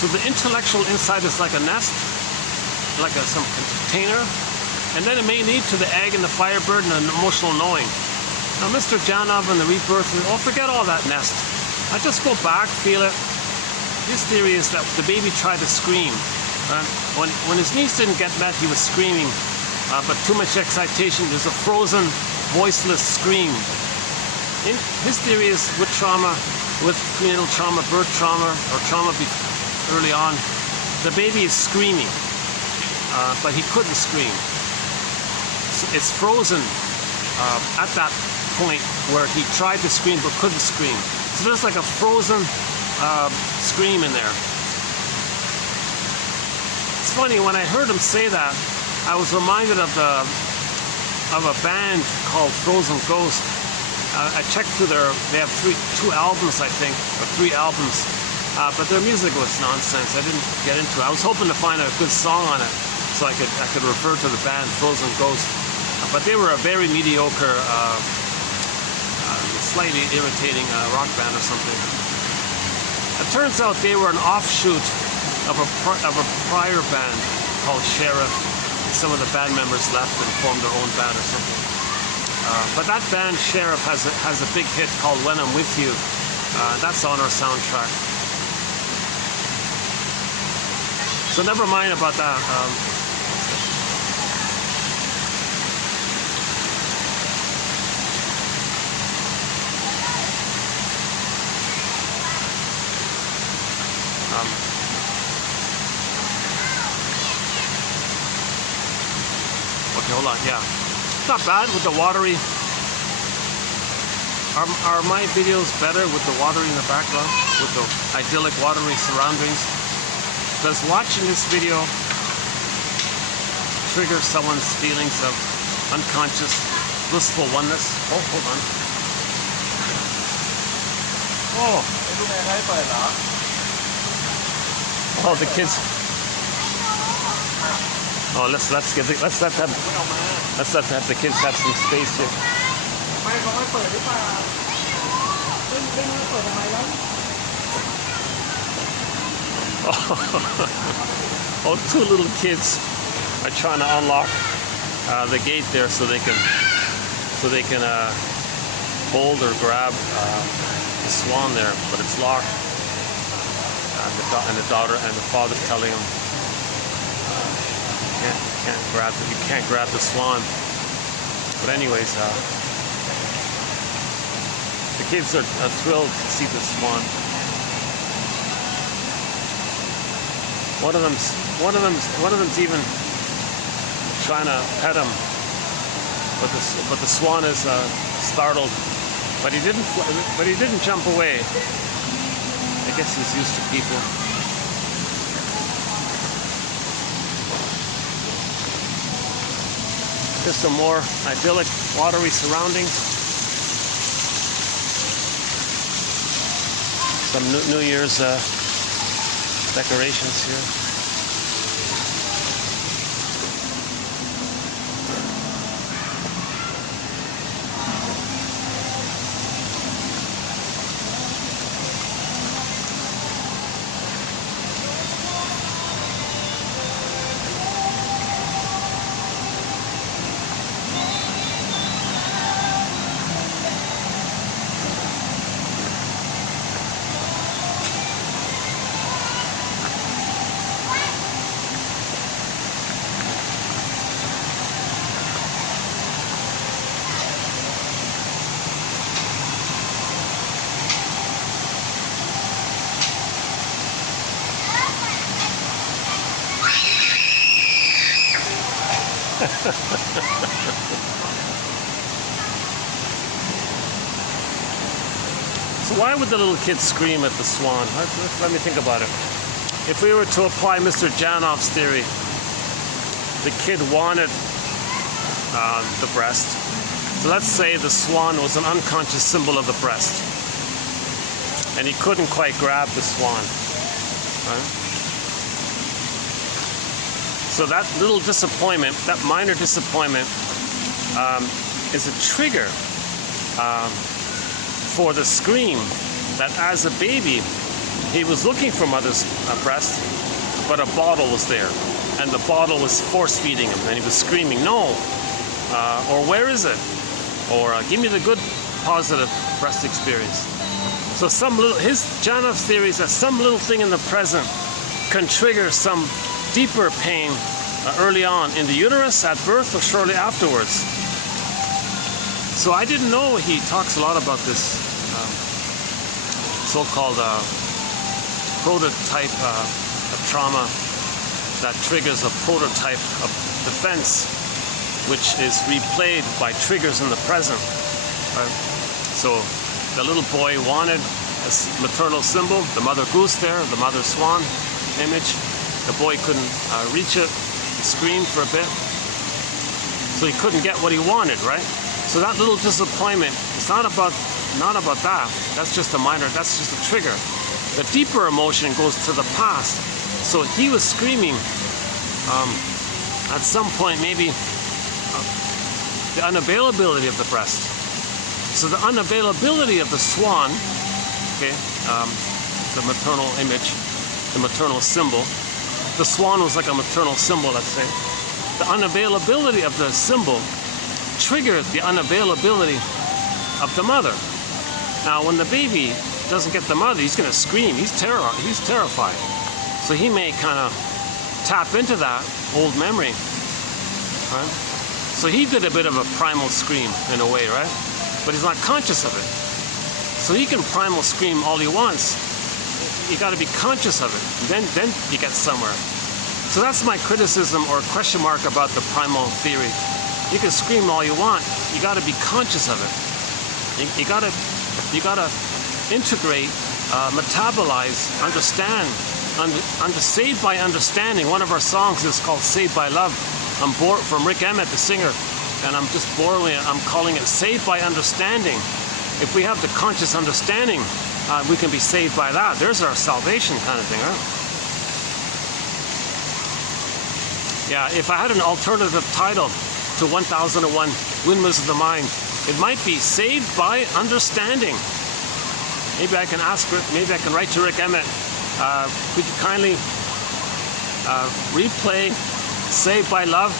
So the intellectual inside is like a nest, like some container, and then it may lead to the egg and the firebird and an emotional knowing. Now Mr. Janov and the rebirth, oh, forget all that nest. I just go back, feel it. His theory is that the baby tried to scream. When his needs didn't get met, he was screaming, but too much excitation, there's a frozen, voiceless scream. His theory is with trauma, with prenatal trauma, birth trauma, or trauma early on, the baby is screaming, but he couldn't scream. So it's frozen at that point where he tried to scream but couldn't scream. So there's like a frozen scream in there. It's funny, when I heard him say that, I was reminded of a band called Frozen Ghost. I checked through they have two albums, I think, or 3 albums, but their music was nonsense. I didn't get into it. I was hoping to find a good song on it so I could refer to the band Frozen Ghost, but they were a very mediocre, slightly irritating rock band or something. It turns out they were an offshoot of a prior band called Sheriff. Some of the band members left and formed their own band or something. But that band Sheriff has a big hit called When I'm With You. That's on our soundtrack. So never mind about that. Okay, hold on, yeah. It's not bad with the watery. Are my videos better with the watery in the background? With the idyllic watery surroundings? Does watching this video trigger someone's feelings of unconscious, blissful oneness? Oh, hold on. Oh, the kids. Oh, let's let the kids have some space here. Oh, 2 little kids are trying to unlock the gate there so they can hold or grab the swan there, but it's locked. And the daughter and the father's telling him, you can't grab the swan. But anyways, the kids are thrilled to see the swan. One of them's even trying to pet him, but the swan is startled. But he didn't jump away. I guess he's used to people. Just some more idyllic, watery surroundings. Some New Year's decorations here. So why would the little kid scream at the swan? Let me think about it. If we were to apply Mr. Janov's theory, the kid wanted the breast. So let's say the swan was an unconscious symbol of the breast, and he couldn't quite grab the swan. Right? So that little disappointment, that minor disappointment, is a trigger for the scream that as a baby he was looking for mother's breast, but a bottle was there, and the bottle was force feeding him, and he was screaming, no, or where is it, or give me the good positive breast experience. So Janov's theory is that some little thing in the present can trigger some deeper pain early on in the uterus, at birth, or shortly afterwards. So I didn't know he talks a lot about this so-called prototype trauma that triggers a prototype of defense, which is replayed by triggers in the present. So the little boy wanted a maternal symbol, the mother goose there, the mother swan image. The boy couldn't reach it, he screamed for a bit, so he couldn't get what he wanted, right? So that little disappointment, it's not about that. That's just a trigger. The deeper emotion goes to the past. So he was screaming at some point, maybe the unavailability of the breast. So the unavailability of the swan, okay, the maternal image, the maternal symbol. The swan was like a maternal symbol, let's say. The unavailability of the symbol triggered the unavailability of the mother. Now, when the baby doesn't get the mother, he's going to scream. He's terrified. So he may kind of tap into that old memory, right? So he did a bit of a primal scream in a way, right? But he's not conscious of it. So he can primal scream all he wants. You got to be conscious of it. Then you get somewhere. So that's my criticism or question mark about the primal theory. You can scream all you want. You got to be conscious of it. You got to integrate, metabolize, understand. Saved by Understanding. One of our songs is called Saved by Love. I'm bored from Rick Emmett, the singer, and I'm just borrowing it. I'm calling it Saved by Understanding. If we have the conscious understanding, we can be saved by that. There's our salvation kind of thing, right? Yeah, if I had an alternative title to 1001 Windmills of the Mind, it might be Saved by Understanding. Maybe I can write to Rick Emmett, could you kindly replay Saved by Love,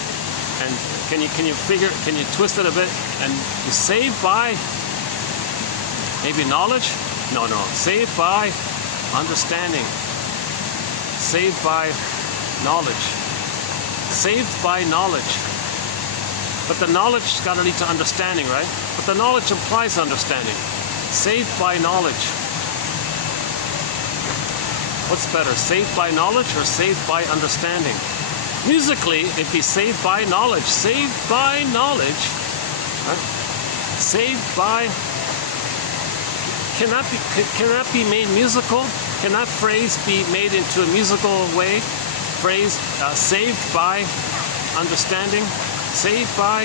and can you twist it a bit and be saved by maybe knowledge? No, saved by understanding, saved by knowledge, saved by knowledge. But the knowledge has got to lead to understanding, right? But the knowledge implies understanding. Saved by knowledge. What's better, saved by knowledge or saved by understanding? Musically, it'd be saved by knowledge. Saved by knowledge. Right? Saved by... Can that be made musical? Can that phrase be made into a musical way? Phrase, saved by understanding. Saved by...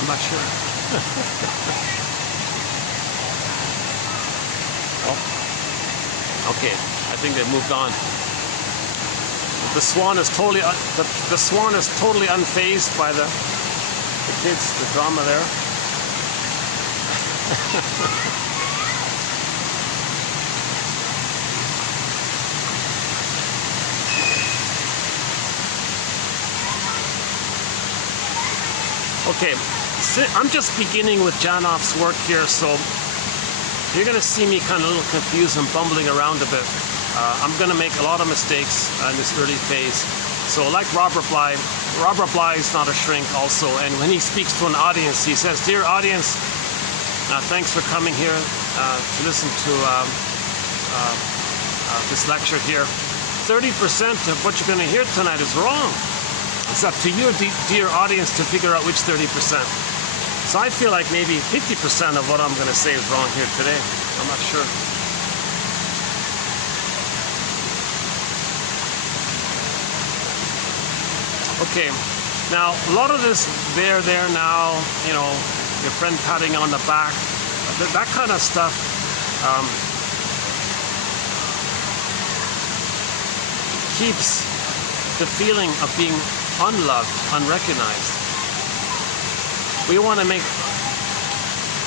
I'm not sure. Oh. Okay, I think they've moved on. The swan is totally unfazed by the kids, the drama there. Okay, so I'm just beginning with Janov's work here, so you're going to see me kind of a little confused and bumbling around a bit. I'm going to make a lot of mistakes in this early phase. So like Robert Bly is not a shrink also, and when he speaks to an audience, he says, "Dear audience, thanks for coming here to listen to this lecture here. 30% of what you're going to hear tonight is wrong. It's up to you, dear audience, to figure out which 30%. So I feel like maybe 50% of what I'm going to say is wrong here today. I'm not sure. Okay, now a lot of this there now, you know, your friend patting on the back, that kind of stuff, keeps the feeling of being unloved, unrecognized. We want to make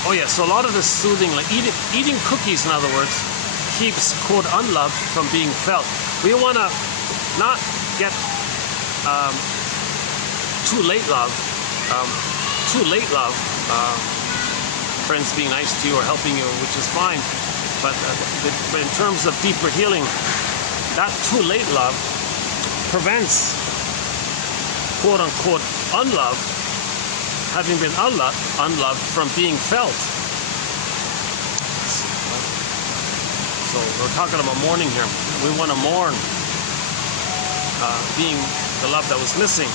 Oh yeah, so a lot of this soothing, like eating cookies, in other words, keeps quote unloved from being felt. We want to not get too late love, friends being nice to you or helping you, which is fine, but in terms of deeper healing, that too late love prevents quote unquote unloved, having been unloved from being felt. So we're talking about mourning here. We want to mourn being the love that was missing.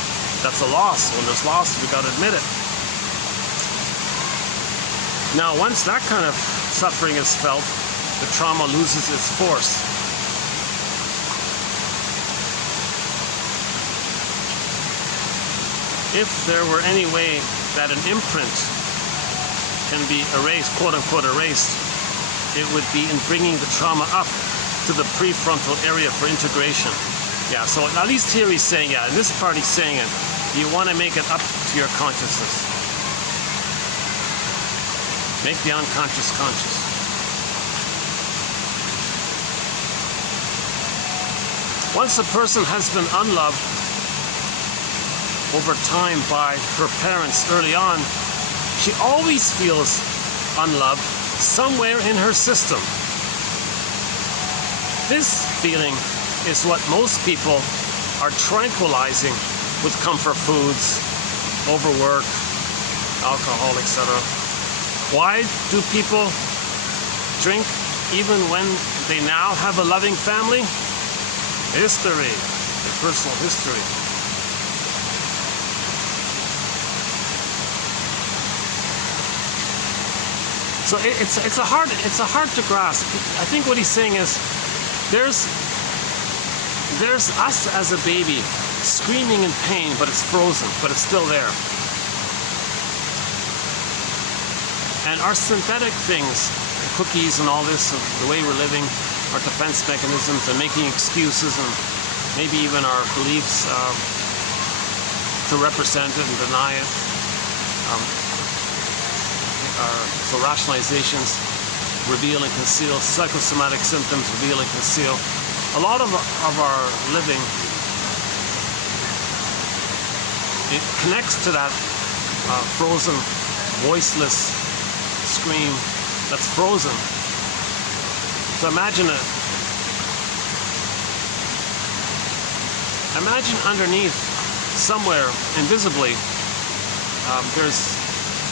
That's a loss. When there's loss, we got to admit it. Now, once that kind of suffering is felt, the trauma loses its force. If there were any way that an imprint can be erased, quote unquote erased, it would be in bringing the trauma up to the prefrontal area for integration. Yeah, so at least here he's saying, yeah, in this part he's saying it, you want to make it up to your consciousness. Make the unconscious conscious. Once a person has been unloved over time by her parents early on, she always feels unloved somewhere in her system. This feeling is what most people are tranquilizing with comfort foods, overwork, alcohol, etc. Why do people drink even when they now have a loving family? History, their personal history. So it's hard to grasp. I think what he's saying is there's us as a baby screaming in pain, but it's frozen, but it's still there. And our synthetic things, cookies and all this, the way we're living, our defense mechanisms and making excuses and maybe even our beliefs to represent it and deny it. So rationalizations, reveal and conceal, psychosomatic symptoms, reveal and conceal. A lot of our living, it connects to that frozen, voiceless scream that's frozen. So imagine underneath, somewhere, invisibly,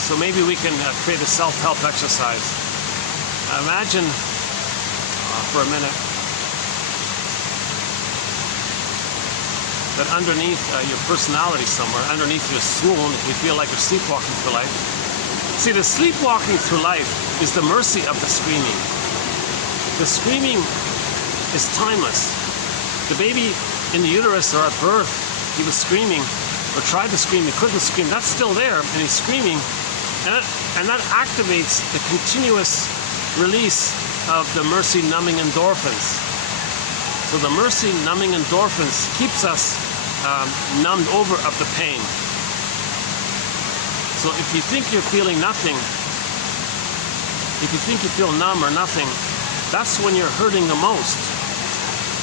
so maybe we can create a self-help exercise. Imagine for a minute that underneath your personality somewhere, underneath your swoon, you feel like you're sleepwalking through life. See, the sleepwalking through life is the mercy of the screaming. The screaming is timeless. The baby in the uterus or at birth, he was screaming, or tried to scream, he couldn't scream. That's still there, and he's screaming. And that activates the continuous release of the mercy-numbing endorphins. So the mercy-numbing endorphins keeps us numbed over of the pain. So if you think you're feeling nothing, if you think you feel numb or nothing, that's when you're hurting the most.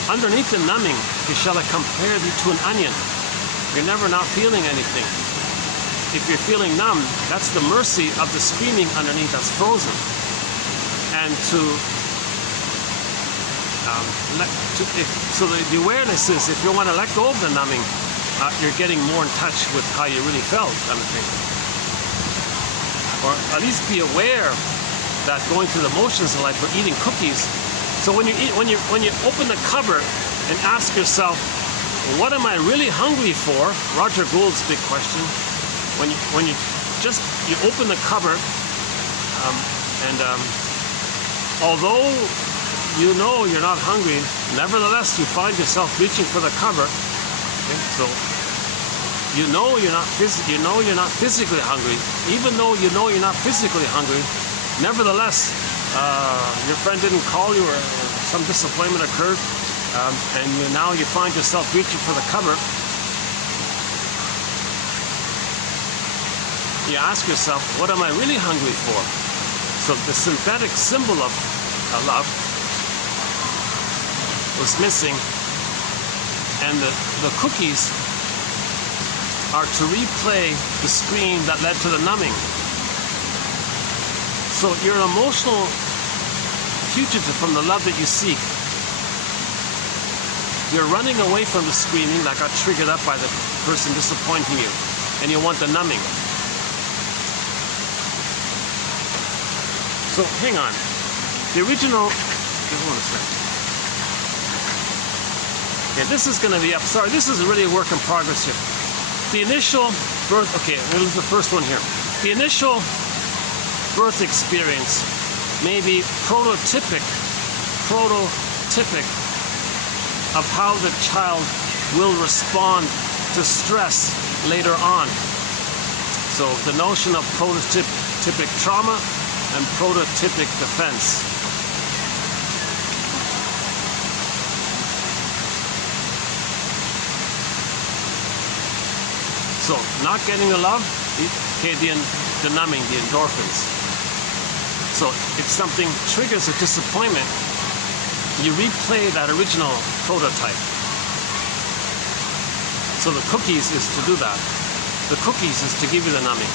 Underneath the numbing, you shall I compare thee to an onion. You're never not feeling anything. If you're feeling numb, that's the mercy of the screaming underneath that's frozen. And so the awareness is, if you want to let go of the numbing, you're getting more in touch with how you really felt, kind of thing. Or at least be aware that going through the motions of life, or eating cookies. So when you open the cupboard and ask yourself, what am I really hungry for? Roger Gould's big question. When you open the cupboard, although you know you're not hungry, nevertheless you find yourself reaching for the cupboard. Okay? So you know you're not physically hungry, even though you know you're not physically hungry. Nevertheless, your friend didn't call you, or some disappointment occurred, and now you find yourself reaching for the cupboard. You ask yourself, what am I really hungry for? So the synthetic symbol of love was missing, and the cookies are to replay the scream that led to the numbing. So you're an emotional fugitive from the love that you seek. You're running away from the screaming that got triggered up by the person disappointing you, and you want the numbing. So hang on. The original, hold on a second. Okay, this is going to be up. Sorry, this is really a work in progress here. The initial birth, okay, this is the first one here. The initial birth experience may be prototypic of how the child will respond to stress later on. So the notion of prototypic trauma and prototypic defense. So not getting the love, okay, the numbing, the endorphins. So if something triggers a disappointment, you replay that original prototype. So the cookies is to do that. The cookies is to give you the numbing.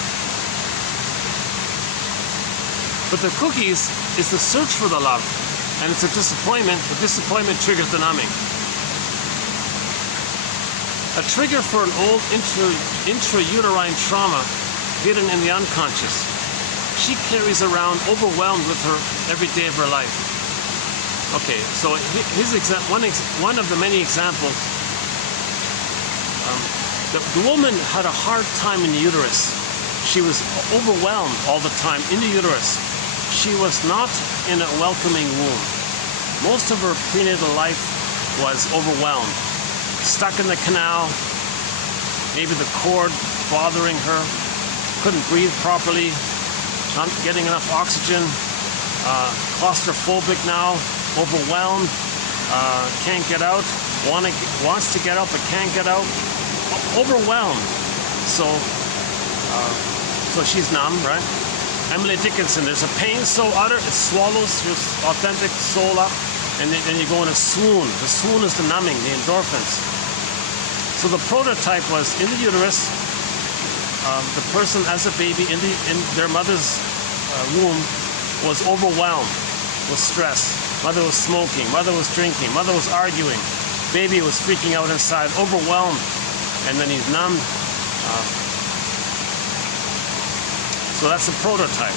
But the cookies is the search for the love, and it's a disappointment. The disappointment triggers the numbing. A trigger for an old intrauterine trauma hidden in the unconscious. She carries around overwhelmed with her every day of her life. Okay, so one of the many examples. The woman had a hard time in the uterus. She was overwhelmed all the time in the uterus. She was not in a welcoming womb. Most of her prenatal life was overwhelmed. Stuck in the canal, maybe the cord bothering her, couldn't breathe properly, not getting enough oxygen, claustrophobic now, overwhelmed, can't get out, wants to get out but can't get out, overwhelmed. So she's numb, right? Emily Dickinson, there's a pain so utter it swallows your authentic soul up, and then you go in a swoon. The swoon is the numbing, the endorphins. So the prototype was in the uterus. The person as a baby in their mother's womb was overwhelmed with stress. Mother was smoking, mother was drinking, mother was arguing. Baby was freaking out inside, overwhelmed, and then he's numbed. So that's a prototype.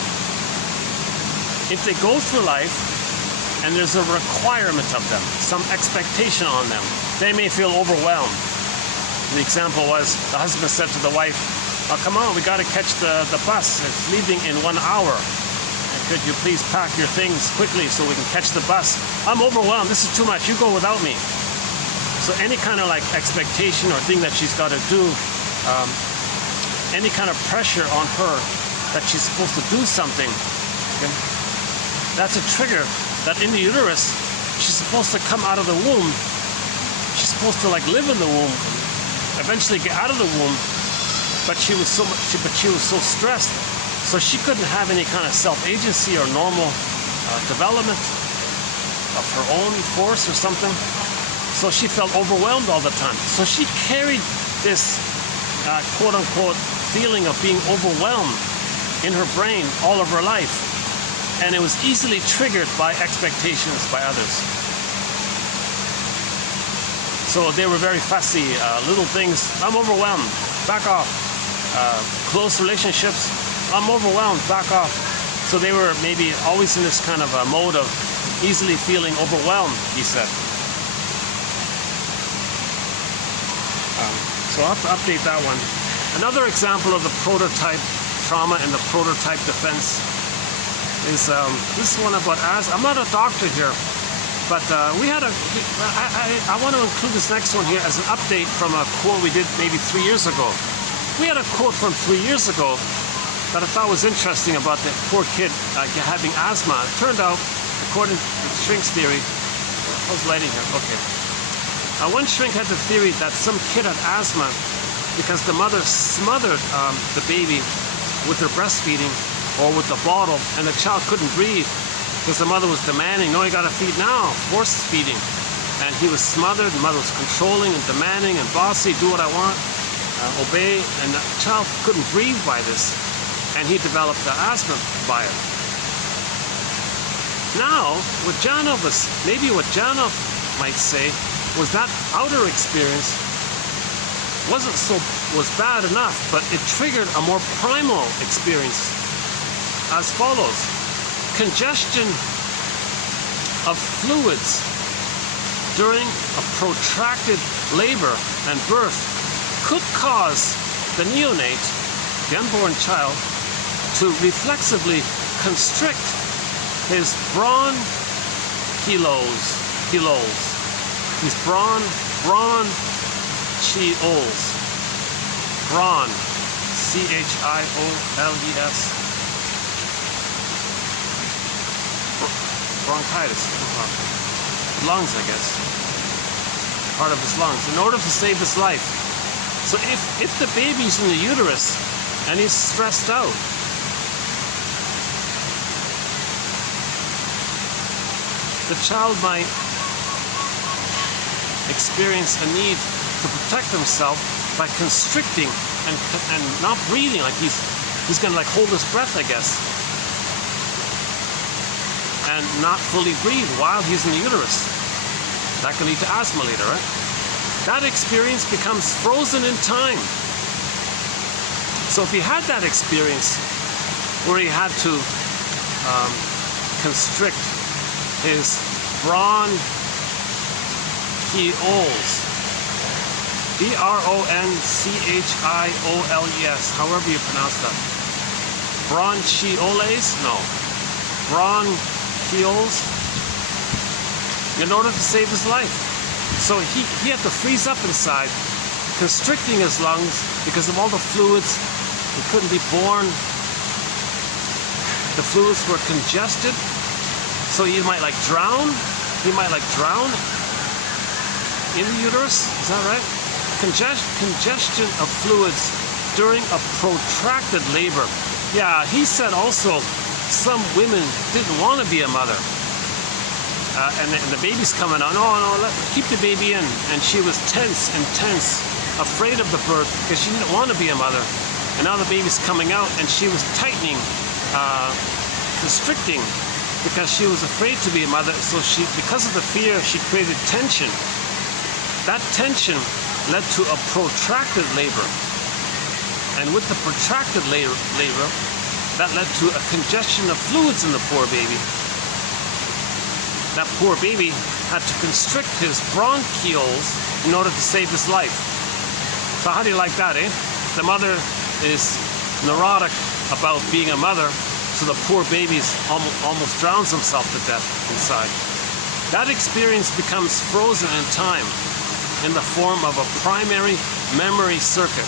If they go through life and there's a requirement of them, some expectation on them, they may feel overwhelmed. The example was the husband said to the wife, "Oh, come on, we got to catch the bus. It's leaving in 1 hour. And could you please pack your things quickly so we can catch the bus? I'm overwhelmed. This is too much. You go without me." So any kind of like expectation or thing that she's got to do, any kind of pressure on her that she's supposed to do something, okay, that's a trigger that in the uterus, she's supposed to come out of the womb. She's supposed to like live in the womb, eventually get out of the womb, but she was so stressed, so she couldn't have any kind of self-agency or normal development of her own force or something. So she felt overwhelmed all the time. So she carried this quote-unquote feeling of being overwhelmed in her brain all of her life, and it was easily triggered by expectations by others. So they were very fussy, little things. I'm overwhelmed, back off. Close relationships, I'm overwhelmed, back off. So they were maybe always in this kind of a mode of easily feeling overwhelmed, he said. So I'll have to update that one. Another example of the prototype trauma and the prototype defense is this one about asthma. I'm not a doctor here, but I want to include this next one here as an update from a quote we did maybe 3 years ago. We had a quote from 3 years ago that I thought was interesting about the poor kid having asthma. It turned out, according to Shrink's theory, how's lighting here? Okay. One shrink had the theory that some kid had asthma because the mother smothered the baby with her breastfeeding, or with the bottle, and the child couldn't breathe because the mother was demanding, no, you gotta feed now, force feeding. And he was smothered, the mother was controlling and demanding and bossy, do what I want, obey, and the child couldn't breathe by this, and he developed asthma by it. Now, what Janov might say was that outer experience was bad enough, but it triggered a more primal experience as follows. Congestion of fluids during a protracted labor and birth could cause the neonate, the unborn child, to reflexively constrict his bronchioles, his bronchioles, C-H-I-O-L-E-S, bronchitis, lungs, I guess, part of his lungs, in order to save his life. So if the baby's in the uterus and he's stressed out, the child might experience a need to protect himself by constricting and not breathing, like he's gonna like hold his breath, I guess, and not fully breathe while he's in the uterus. That can lead to asthma later, right? That experience becomes frozen in time. So if he had that experience where he had to constrict his bronchioles, B-R-O-N-C-H-I-O-L-E-S, however you pronounce that. Bronchioles? No. Bronchioles, in order to save his life. So he had to freeze up inside, constricting his lungs because of all the fluids. He couldn't be born. The fluids were congested, so he might like drown. He might like drown in the uterus. Is that right? Congestion of fluids during a protracted labor. Yeah, he said also some women didn't want to be a mother. And the baby's coming out. No, keep the baby in. And she was tense, afraid of the birth because she didn't want to be a mother. And now the baby's coming out and she was tightening, constricting because she was afraid to be a mother. So because of the fear, she created tension. That tension led to a protracted labor. And with the protracted labor, that led to a congestion of fluids in the poor baby. That poor baby had to constrict his bronchioles in order to save his life. So how do you like that, eh? The mother is neurotic about being a mother, so the poor baby almost drowns himself to death inside. That experience becomes frozen in time in the form of a primary memory circuit.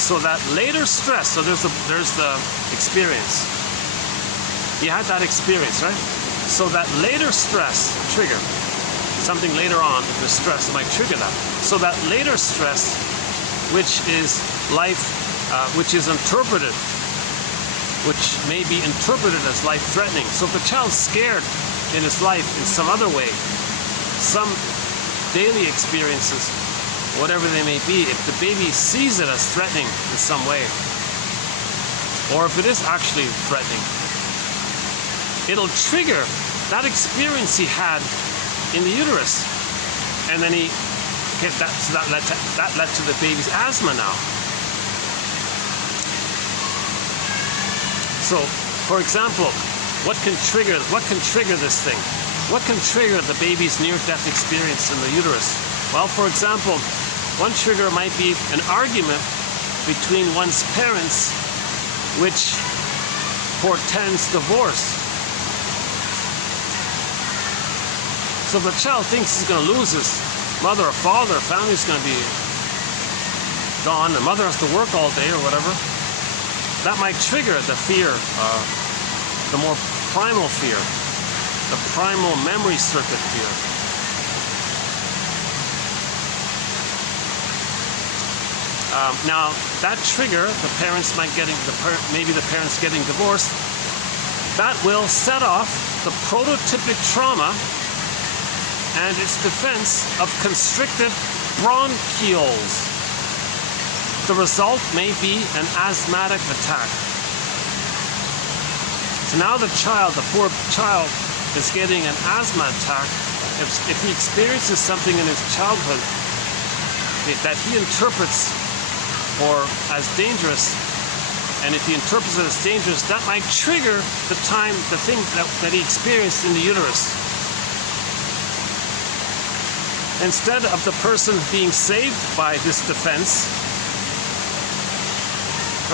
So that later stress, so there's the experience. You had that experience, right? So that later stress trigger, something later on, the stress might trigger that. So that later stress, which is interpreted, which may be interpreted as life-threatening. So if the child's scared in his life in some other way, some daily experiences, whatever they may be, if the baby sees it as threatening in some way, or if it is actually threatening, it'll trigger that experience he had in the uterus, and then that led to the baby's asthma now. So, for example, what can trigger this thing? What can trigger the baby's near-death experience in the uterus? Well, for example, one trigger might be an argument between one's parents, which portends divorce. So if the child thinks he's going to lose his mother or father, family's going to be gone, the mother has to work all day or whatever, that might trigger the fear, the more primal fear, the primal memory circuit fear. Now that trigger, the parents might maybe the parents getting divorced, that will set off the prototypic trauma and its defense of constricted bronchioles. The result may be an asthmatic attack. So now the poor child, is getting an asthma attack. If he experiences something in his childhood that he interprets as dangerous, and if he interprets it as dangerous, that might trigger the thing that he experienced in the uterus. Instead of the person being saved by this defense,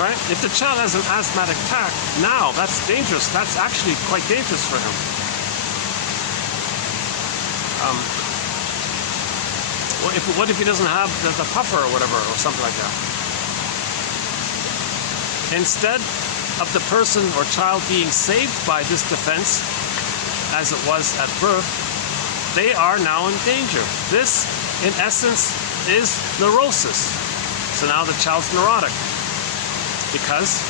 right? If the child has an asthmatic attack, now that's dangerous. That's actually quite dangerous for him. What if he doesn't have the puffer or whatever, or something like that? Instead of the person or child being saved by this defense, as it was at birth, they are now in danger. This, in essence, is neurosis. So now the child's neurotic, because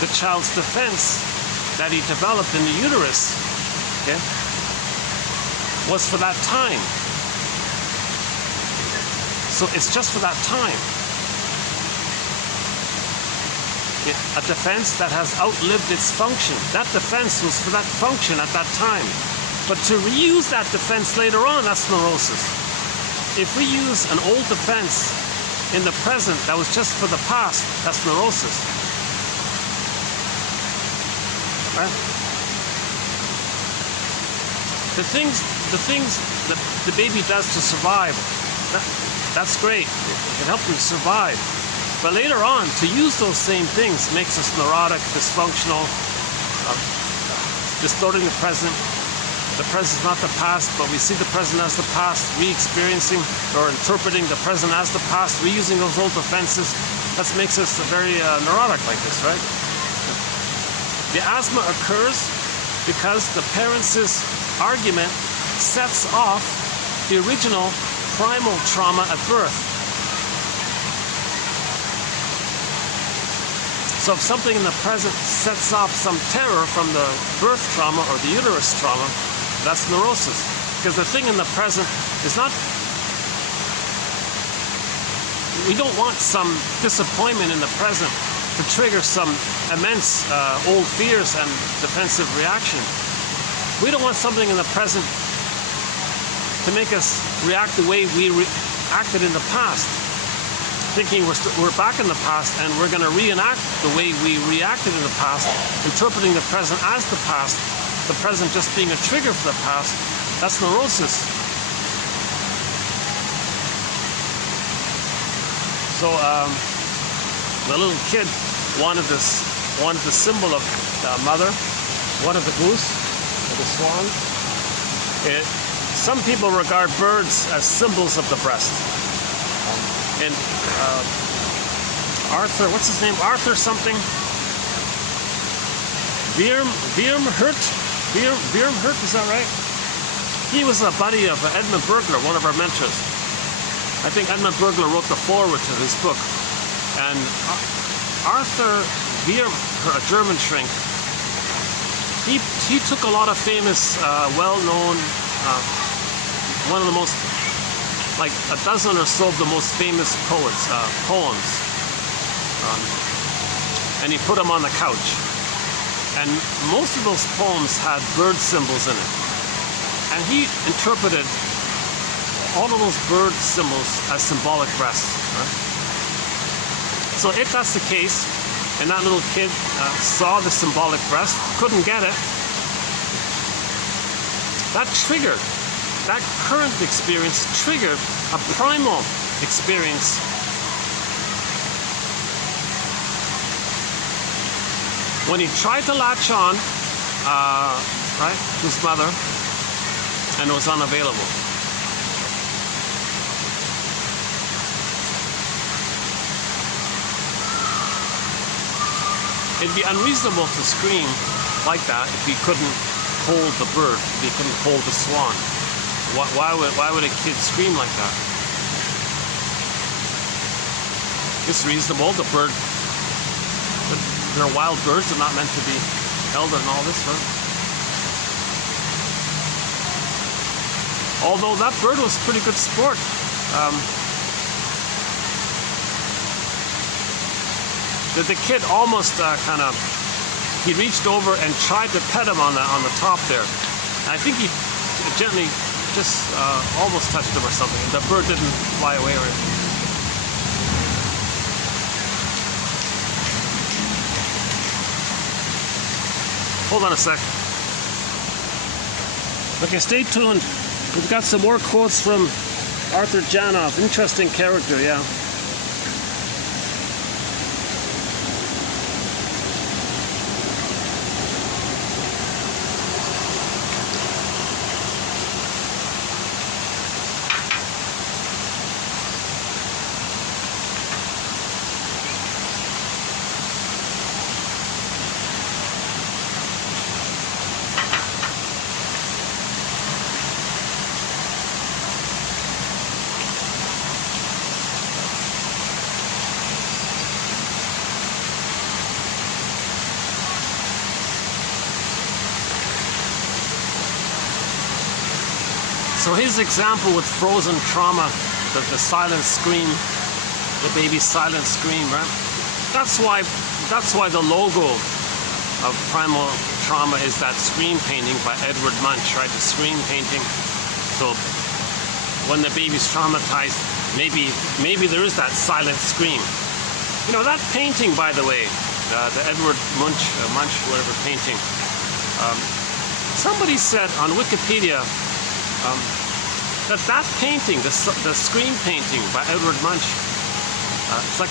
the child's defense that he developed in the uterus, okay, was for that time. So it's just for that time. A defense that has outlived its function. That defense was for that function at that time. But to reuse that defense later on, that's neurosis. If we use an old defense in the present that was just for the past, that's neurosis. Right? The things that the baby does to survive, that's great. It can help them survive. But later on, to use those same things makes us neurotic, dysfunctional, distorting the present. The present is not the past, but we see the present as the past, re-experiencing or interpreting the present as the past, reusing those old defenses. That makes us very neurotic like this, right? The asthma occurs because the parents' argument sets off the original primal trauma at birth. So if something in the present sets off some terror from the birth trauma or the uterus trauma, that's neurosis. Because the thing in the present is not... We don't want some disappointment in the present to trigger some immense old fears and defensive reaction. We don't want something in the present to make us react the way we acted in the past, thinking we're back in the past and we're going to reenact the way we reacted in the past, interpreting the present as the past, the present just being a trigger for the past. That's neurosis. So the little kid wanted the symbol of the mother, wanted the goose or the swan. Some people regard birds as symbols of the breast. And Arthur, what's his name? Arthur something? Wirmhurt, is that right? He was a buddy of Edmund Burglar, one of our mentors. I think Edmund Burglar wrote the foreword to this book. And Arthur Wirmhurt, a German shrink, he took a lot of famous, well-known, one of the most, like a dozen or so of the most famous poems, and he put them on the couch. And most of those poems had bird symbols in it. And he interpreted all of those bird symbols as symbolic breasts. Right? So if that's the case, and that little kid saw the symbolic breast, couldn't get it, that triggered, that current experience triggered a primal experience. When he tried to latch on, right, to his mother, and it was unavailable. It'd be unreasonable to scream like that if he couldn't hold the bird, if he couldn't hold the swan. Why would a kid scream like that? It's reasonable. The bird, they're wild birds. They're not meant to be elder and all this, right? Although that bird was pretty good sport. The kid almost kind of, he reached over and tried to pet him on the top there. And I think he gently just almost touched him or something. The bird didn't fly away or anything. Hold on a sec. Okay, stay tuned. We've got some more quotes from Arthur Janov. Interesting character, yeah. So his example with frozen trauma, the silent scream, the baby's silent scream, right? That's why the logo of Primal Trauma is that screen painting by Edward Munch, right? The screen painting. So when the baby's traumatized, maybe there is that silent scream. You know, that painting, by the way, the Edward Munch, whatever painting. Somebody said on Wikipedia that painting, the screen painting by Edward Munch, it's like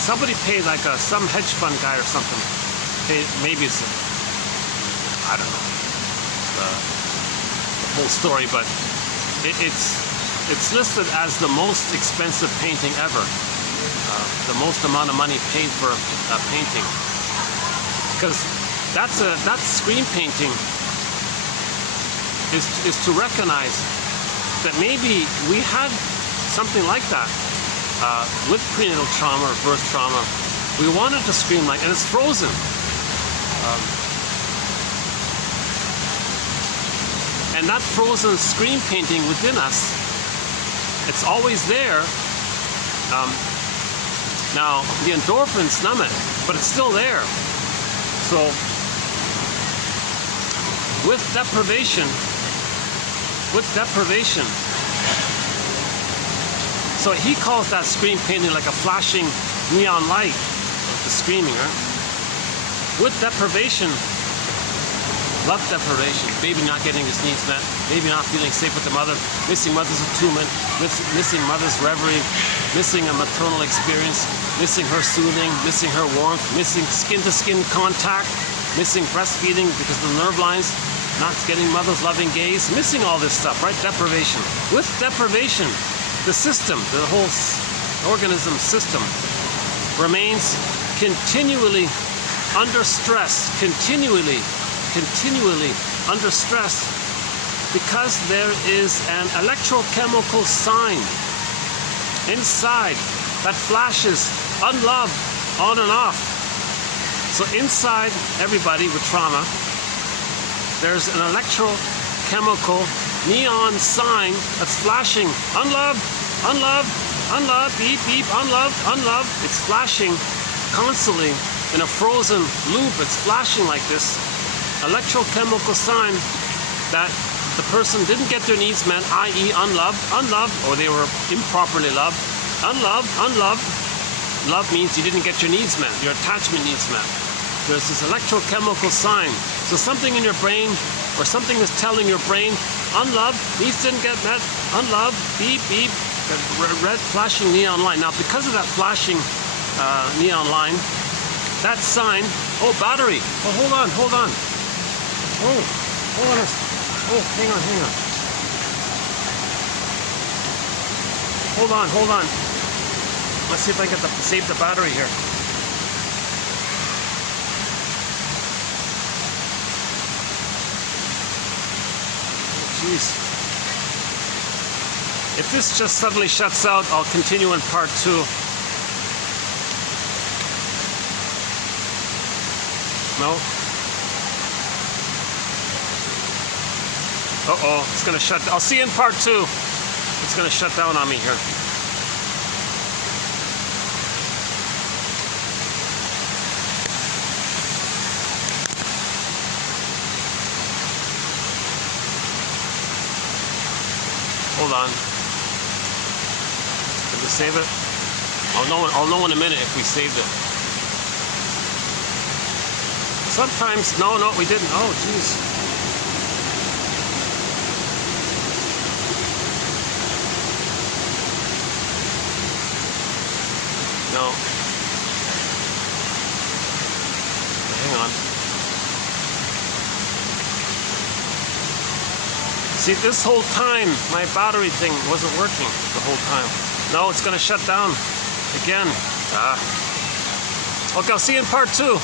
somebody paid like some hedge fund guy or something. Maybe it's, I don't know the whole story, but it's listed as the most expensive painting ever. The most amount of money paid for a painting, because that screen painting is to recognize that maybe we had something like that with prenatal trauma or birth trauma. We wanted to scream like, and it's frozen. And that frozen screen painting within us, it's always there. Now the endorphins numb it, but it's still there. So with deprivation, so he calls that screen painting like a flashing neon light, the screaming, right? With deprivation, love deprivation, baby not getting his needs met, baby not feeling safe with the mother, missing mother's attunement, missing mother's reverie, missing a maternal experience, missing her soothing, missing her warmth, missing skin-to-skin contact, missing breastfeeding because of the nerve lines, not getting mother's loving gaze, missing all this stuff, right? Deprivation. With deprivation, the system, the whole organism system, remains continually under stress, continually under stress, because there is an electrochemical sign inside that flashes unloved on and off. So inside everybody with trauma, there's an electrochemical neon sign that's flashing. Unloved, unloved, unloved, beep, beep, unloved, unloved. It's flashing constantly in a frozen loop. It's flashing like this. Electrochemical sign that the person didn't get their needs met, i.e. unloved, unloved, or they were improperly loved. Unloved, unloved. Love means you didn't get your needs met, your attachment needs met. There's this electrochemical sign. So something in your brain, or something is telling your brain, unloved, needs didn't get met, unloved, beep, beep, that red flashing neon line. Now, because of that flashing neon line, that sign, oh, battery, oh, hold on, oh, hold on, oh, hang on, hold on. Let's see if I can save the battery here. Jeez. If this just suddenly shuts out, I'll continue in part 2. No? Uh-oh, it's gonna shut. I'll see you in part 2. It's gonna shut down on me here. Hold on. Did we save it? I'll know in a minute if we saved it. Sometimes, no, we didn't. Oh, jeez. No. Hang on. See, this whole time, my battery thing wasn't working the whole time. No, it's gonna shut down again. Okay, I'll see you in part 2.